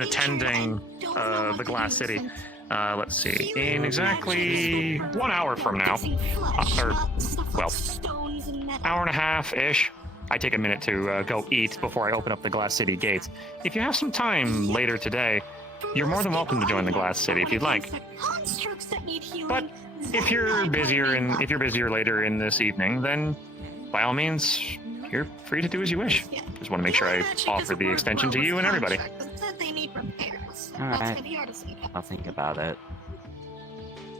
attending the Glass City, let's see, in exactly 1 hour from now, or well, hour and a half ish, I take a minute to go eat before I open up the Glass City gates. If you have some time later today, you're more than welcome to join the Glass City if you'd like. But if you're busier later in this evening, then by all means, you're free to do as you wish. Just want to make sure I offer the extension to you and everybody. They need repairs. All That's right. for the artist. I'll think about it.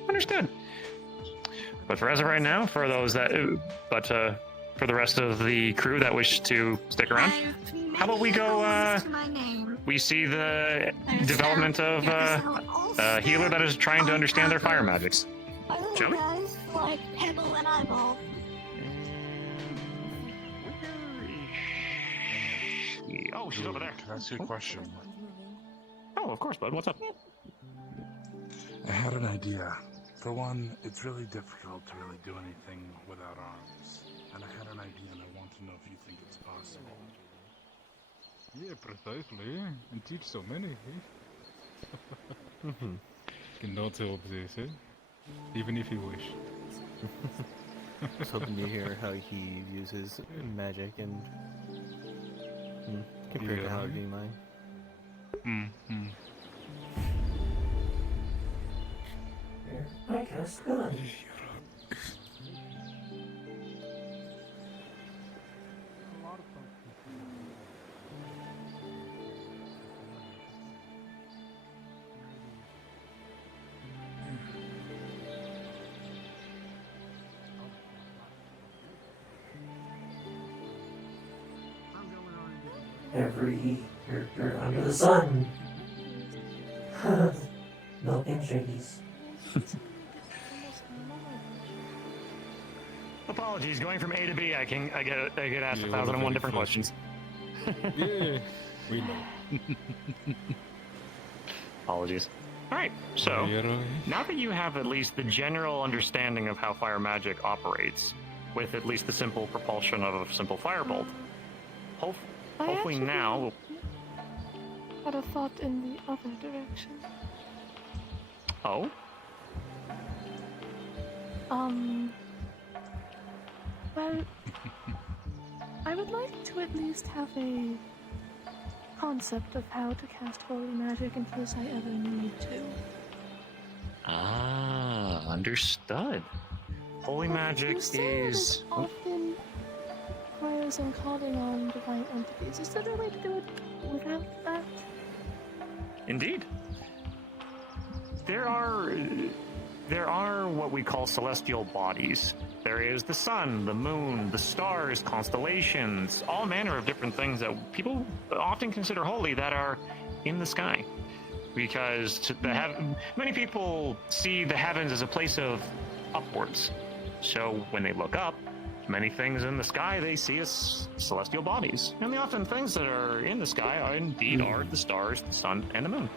Understood. But for as of right now, for those that, for the rest of the crew that wish to stick around, how about we go? We see the development of a healer that is trying to understand their fire magics. Shall we? Guys like Pebble and Eyeball. Oh, she's over there. Can I ask you a question? Oh, of course, bud. What's up? I had an idea. For one, it's really difficult to really do anything without arms. And I had an idea and I want to know if you think it's possible. Yeah, precisely. And teach so many. Cannot help this, eh? Even if you wish. I was hoping to hear how he uses magic and compared to how I do mine. I guess good. Every character under the sun. Milk and shakes. Apologies, going from A to B, I get asked 1,001 different questions. Yeah, we know. Apologies. Alright, so, now that you have at least the general understanding of how fire magic operates, with at least the simple propulsion of a simple firebolt, hopefully now... Had a thought in the other direction. Oh? Well, I would like to at least have a concept of how to cast holy magic in case I ever need to. Ah, understood. Holy magic is... Often requires and calling on divine entities. Is there a way to do it without that? Indeed. There are what we call celestial bodies. There is the sun, the moon, the stars, constellations, all manner of different things that people often consider holy that are in the sky. Because many people see the heavens as a place of upwards. So when they look up, many things in the sky they see as celestial bodies. And the often things that are in the sky are indeed the stars, the sun, and the moon.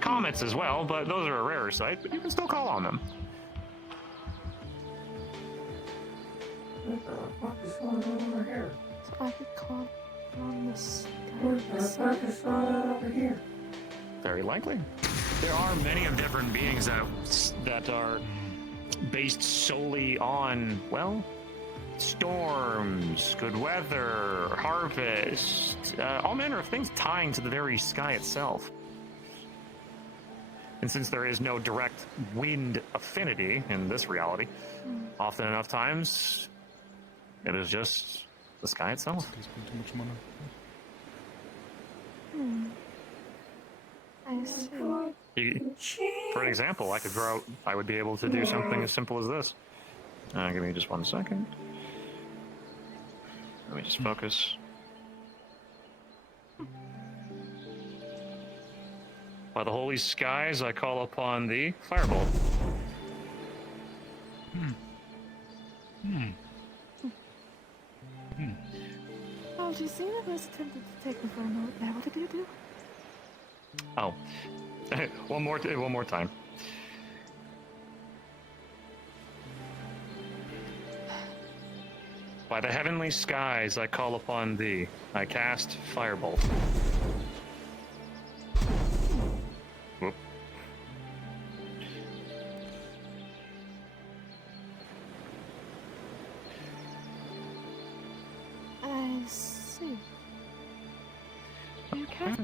Comets as well, but those are a rarer sight, but you can still call on them. What the fuck is going on over here? So I could call on the sky. What the fuck is going on over here? Very likely. There are many of different beings that are based solely on, well, storms, good weather, harvest, all manner of things tying to the very sky itself. And since there is no direct wind affinity in this reality, often enough times, it is just the sky itself. I see. For an example, I would be able to do something as simple as this. Give me just 1 second. Let me just focus. By the holy skies, I call upon thee, firebolt. Oh, do you see that was attempted to take me for a moment there? What did you do? Oh, one more time. By the heavenly skies, I call upon thee. I cast firebolt. Whoop.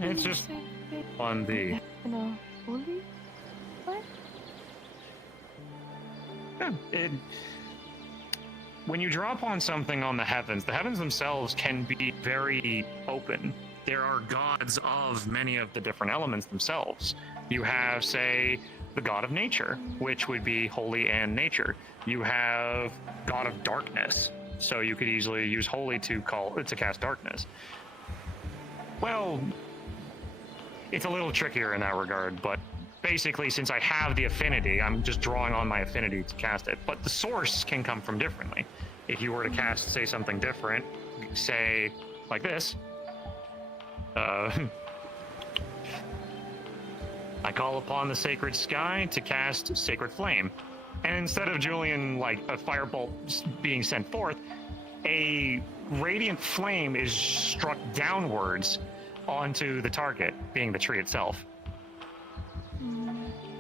It's just on the. In a holy way? Yeah, when you draw upon something on the heavens themselves can be very open. There are gods of many of the different elements themselves. You have, say, the god of nature, which would be holy and nature. You have god of darkness, so you could easily use holy to cast darkness. Well, it's a little trickier in that regard, but basically, since I have the affinity, I'm just drawing on my affinity to cast it. But the source can come from differently. If you were to cast, say, something different, say, like this, I call upon the sacred sky to cast Sacred Flame. And instead of Julian, like, a firebolt being sent forth, a radiant flame is struck downwards onto the target, being the tree itself.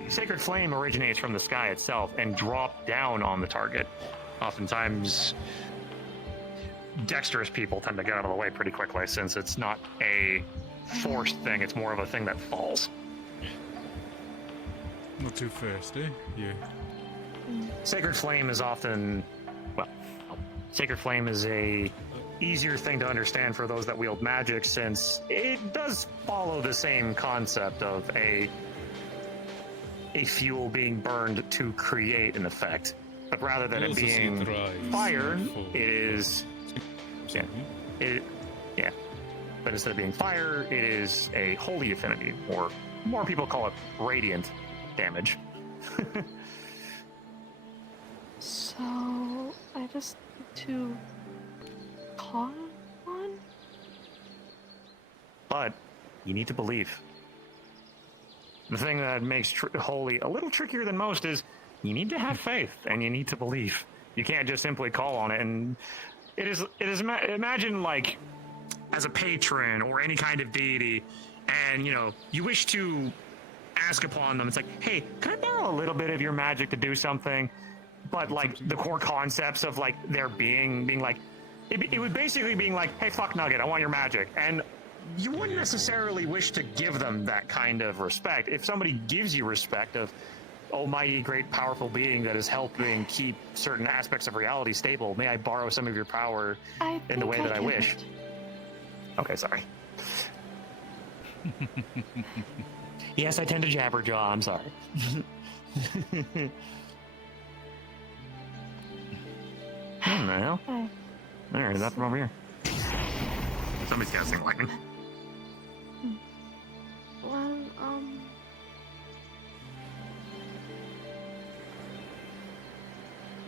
Sacred Flame originates from the sky itself and drop down on the target. Oftentimes, dexterous people tend to get out of the way pretty quickly, since it's not a forced thing, it's more of a thing that falls. Not too fast, eh? Yeah. Sacred Flame is often, well, Sacred Flame is a easier thing to understand for those that wield magic, since it does follow the same concept of a fuel being burned to create an effect. But rather than it being fire, it is... Yeah. But instead of being fire, it is a holy affinity, or more people call it radiant damage. So, I just need to call one? But you need to believe. The thing that makes holy a little trickier than most is you need to have faith and you need to believe. You can't just simply call on it. And it is imagine, like, as a patron or any kind of deity, and you wish to ask upon them. It's like, hey, can I borrow a little bit of your magic to do something? But like the core concepts of like their being like, it would basically being like, hey, fuck Nugget, I want your magic. And you wouldn't necessarily wish to give them that kind of respect. If somebody gives you respect of almighty, great, powerful being that is helping keep certain aspects of reality stable, may I borrow some of your power in the way that I wish? Okay, sorry. Yes, I tend to jabberjaw, I'm sorry. What the hell? There's nothing over here. Somebody's casting lightning. Well,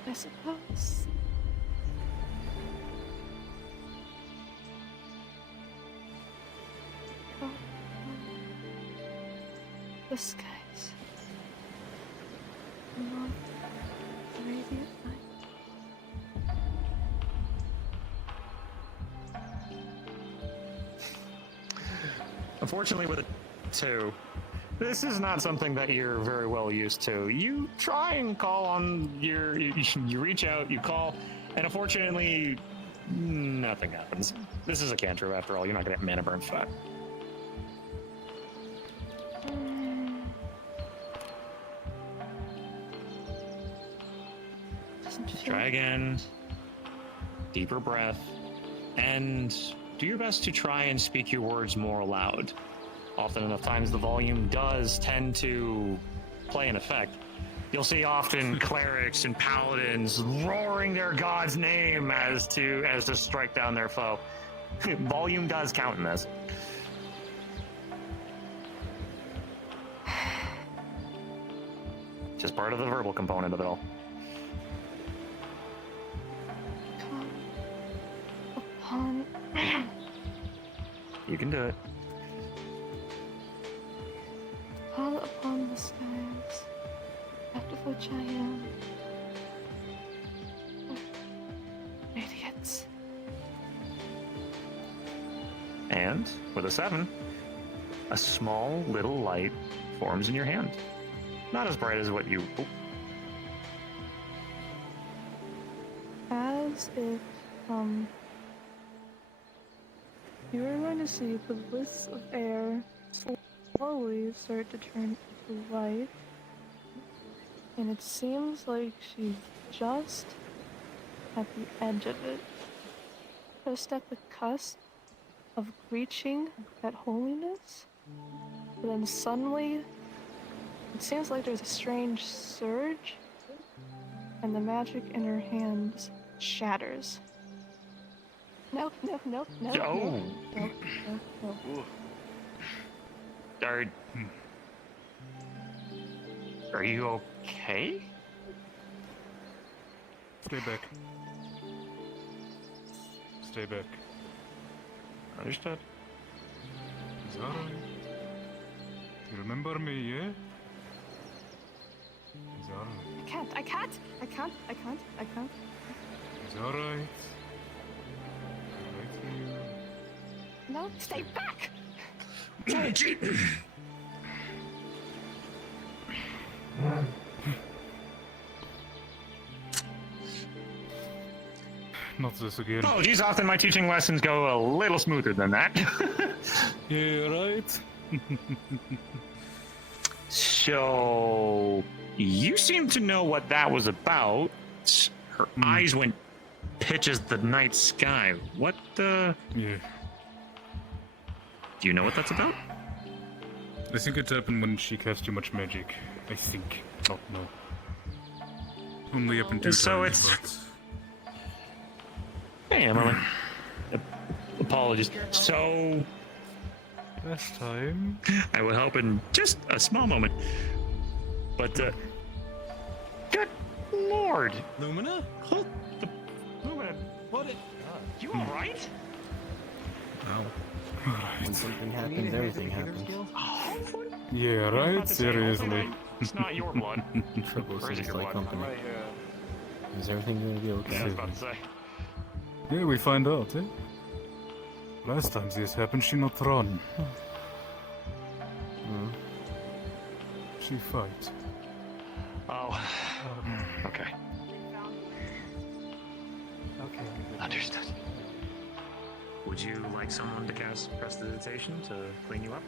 I suppose. The skies. Not radiant light. Unfortunately, with a 2, this is not something that you're very well used to. You try and call on you reach out, you call, and unfortunately, nothing happens. This is a cantrip after all. You're not going to have mana burn for that. Try again. Deeper breath. And do your best to try and speak your words more aloud. Often enough times the volume does tend to play an effect. You'll see often clerics and paladins roaring their god's name as to strike down their foe. Volume does count in this. Just part of the verbal component of it all. Upon You can do it. call upon the skies, out of which I am. Radiance. And with a 7, a small little light forms in your hand. Not as bright as what you... Oh. As if, You are going to see the wisps of air slowly start to turn into light. And it seems like she's just at the edge of it. Just at the cusp of reaching that holiness. But then suddenly, it seems like there's a strange surge, and the magic in her hands shatters. No. Oh. No. Are you okay? Stay back. Stay back. Understood. Is that alright? You remember me, yeah? Is that alright? I can't. Is that alright? Alright for you? No, stay back! Not this again. Oh, geez, often my teaching lessons go a little smoother than that. Yeah, right? So, you seem to know what that was about. Her eyes went pitch as the night sky. What the? Yeah. Do you know what that's about? I think it happened when she cast too much magic. I think. Not no. Only happened two So times, it's- Hey, Emily. Apologies. So, last time I will help in just a small moment. But, good lord! Lumina? Hold the Lumina. What? You alright? Ow. When something happens, everything happens. Yeah, right? Seriously. It's not your blood. Triple Or is it seems your like blood? company. Is everything gonna be okay? Yeah, I was about to say. Yeah, we find out, eh? Last time this happened, she not run. She fight. Oh. Okay. Okay. Understood. Would you like someone to cast prestidigitation to clean you up?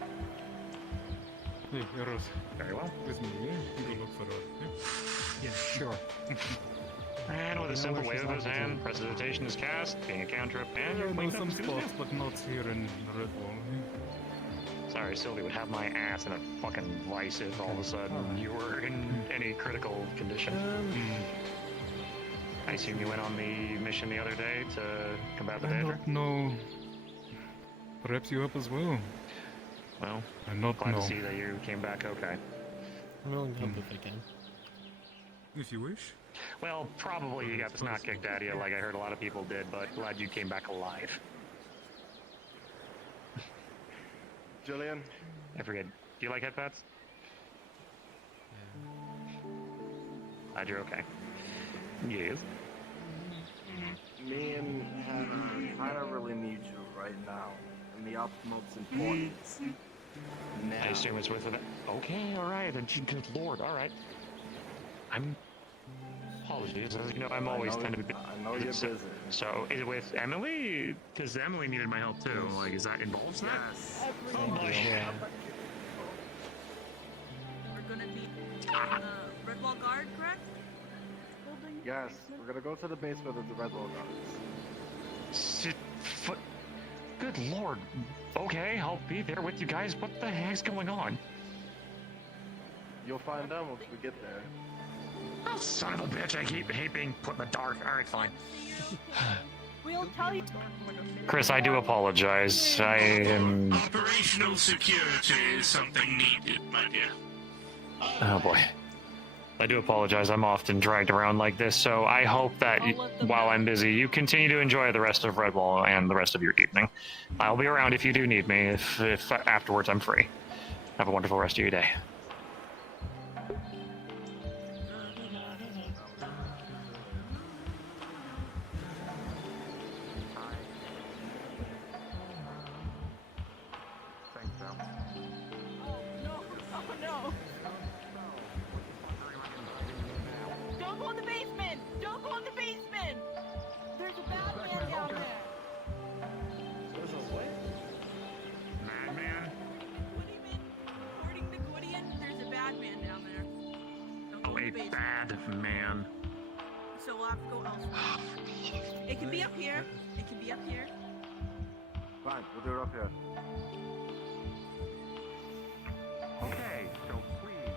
Hey, Eros. Very well. With me, yeah? You go look for her, yeah? Yeah, sure. And with a simple wave of his hand, prestidigitation is cast, being a cantrip, and you're I know cleaned some up as good as spots, but not here in Redwall. new. Sorry, Sylvie would have my ass in a fucking vice if all of a sudden you were in any critical condition. I assume you went on the mission the other day to combat the I danger? don't know. Perhaps you help as well. Well, I'm not glad know. to see that you came back okay. I'm willing to help if I can. If you wish. Well, probably you got the snot kicked out of you like I heard a lot of people did, but glad you came back alive. Julian? I forget. Do you like head pats? Glad you're okay. Yes. Me and Hannah kind of really need you right now. And the utmost importance. Now. I assume it's with it. Okay, alright, then good lord, alright. Apologies, as you know, I'm always tend to be. I know you're busy. So, is it with Emily? Because Emily needed my help too. Like, is that involves that? Yes. Oh boy. Yeah. We're gonna be in the Redwall Guard, correct? Building? Yes, we're gonna go to the basement of the Redwall Guards. Good lord. Okay, I'll be there with you guys. What the heck's going on? You'll find out once we get there. Oh, son of a bitch, I hate being put in the dark. Alright, fine. We'll tell you. Chris, I do apologize. I am... Operational security is something needed, my dear. Oh boy. I do apologize. I'm often dragged around like this, so I hope that while I'm busy, you continue to enjoy the rest of Redwall and the rest of your evening. I'll be around if you do need me, if afterwards I'm free. Have a wonderful rest of your day. Don't go in the basement! Don't go in the basement! There's a bad man down there! There's a what? man. So we'll have to go elsewhere. It can be up here. It can be up here. Fine, we'll do it up here. Okay, so please,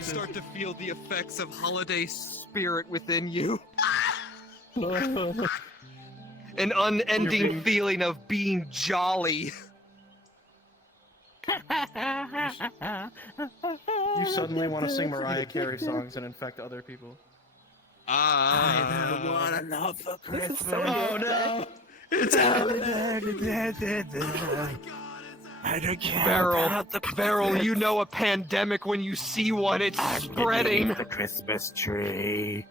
You start to feel the effects of holiday spirit within you. An unending feeling of being jolly. You suddenly want to sing Mariah Carey songs and infect other people. I don't want enough for Christmas. Oh no! It's Beryl, you know a pandemic when you see one, it's spreading! The Christmas tree.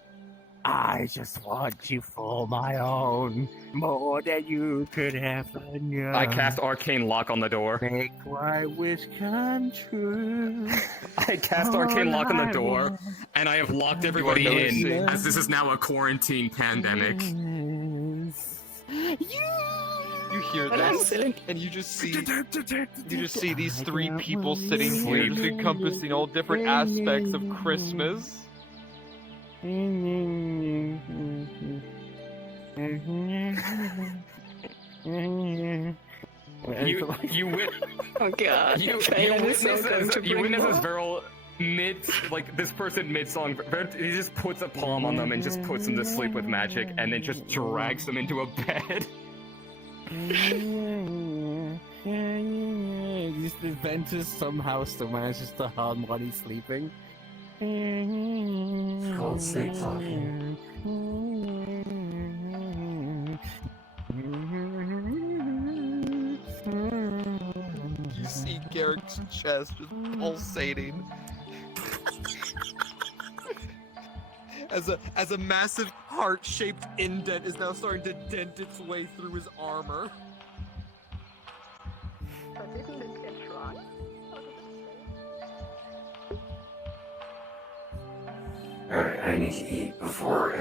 I just want you for my own, more than you could ever know. I cast Arcane Lock on the door. Make my wish come true. I cast Arcane Lock on the door, and I have locked everybody in, as this is now a quarantine pandemic. You hear this, and you just see these three people sitting here, just encompassing all different aspects of Christmas. You oh god! You witness as Beryl this person mid-song, he just puts a palm on them and just puts them to sleep with magic, and then just drags them into a bed. This Ventus somehow still manages to hum while he's sleeping. It's called sleep talking. You see Garrick's chest just pulsating. As a massive heart-shaped indent is now starting to dent its way through his armor. Alright, I need to eat before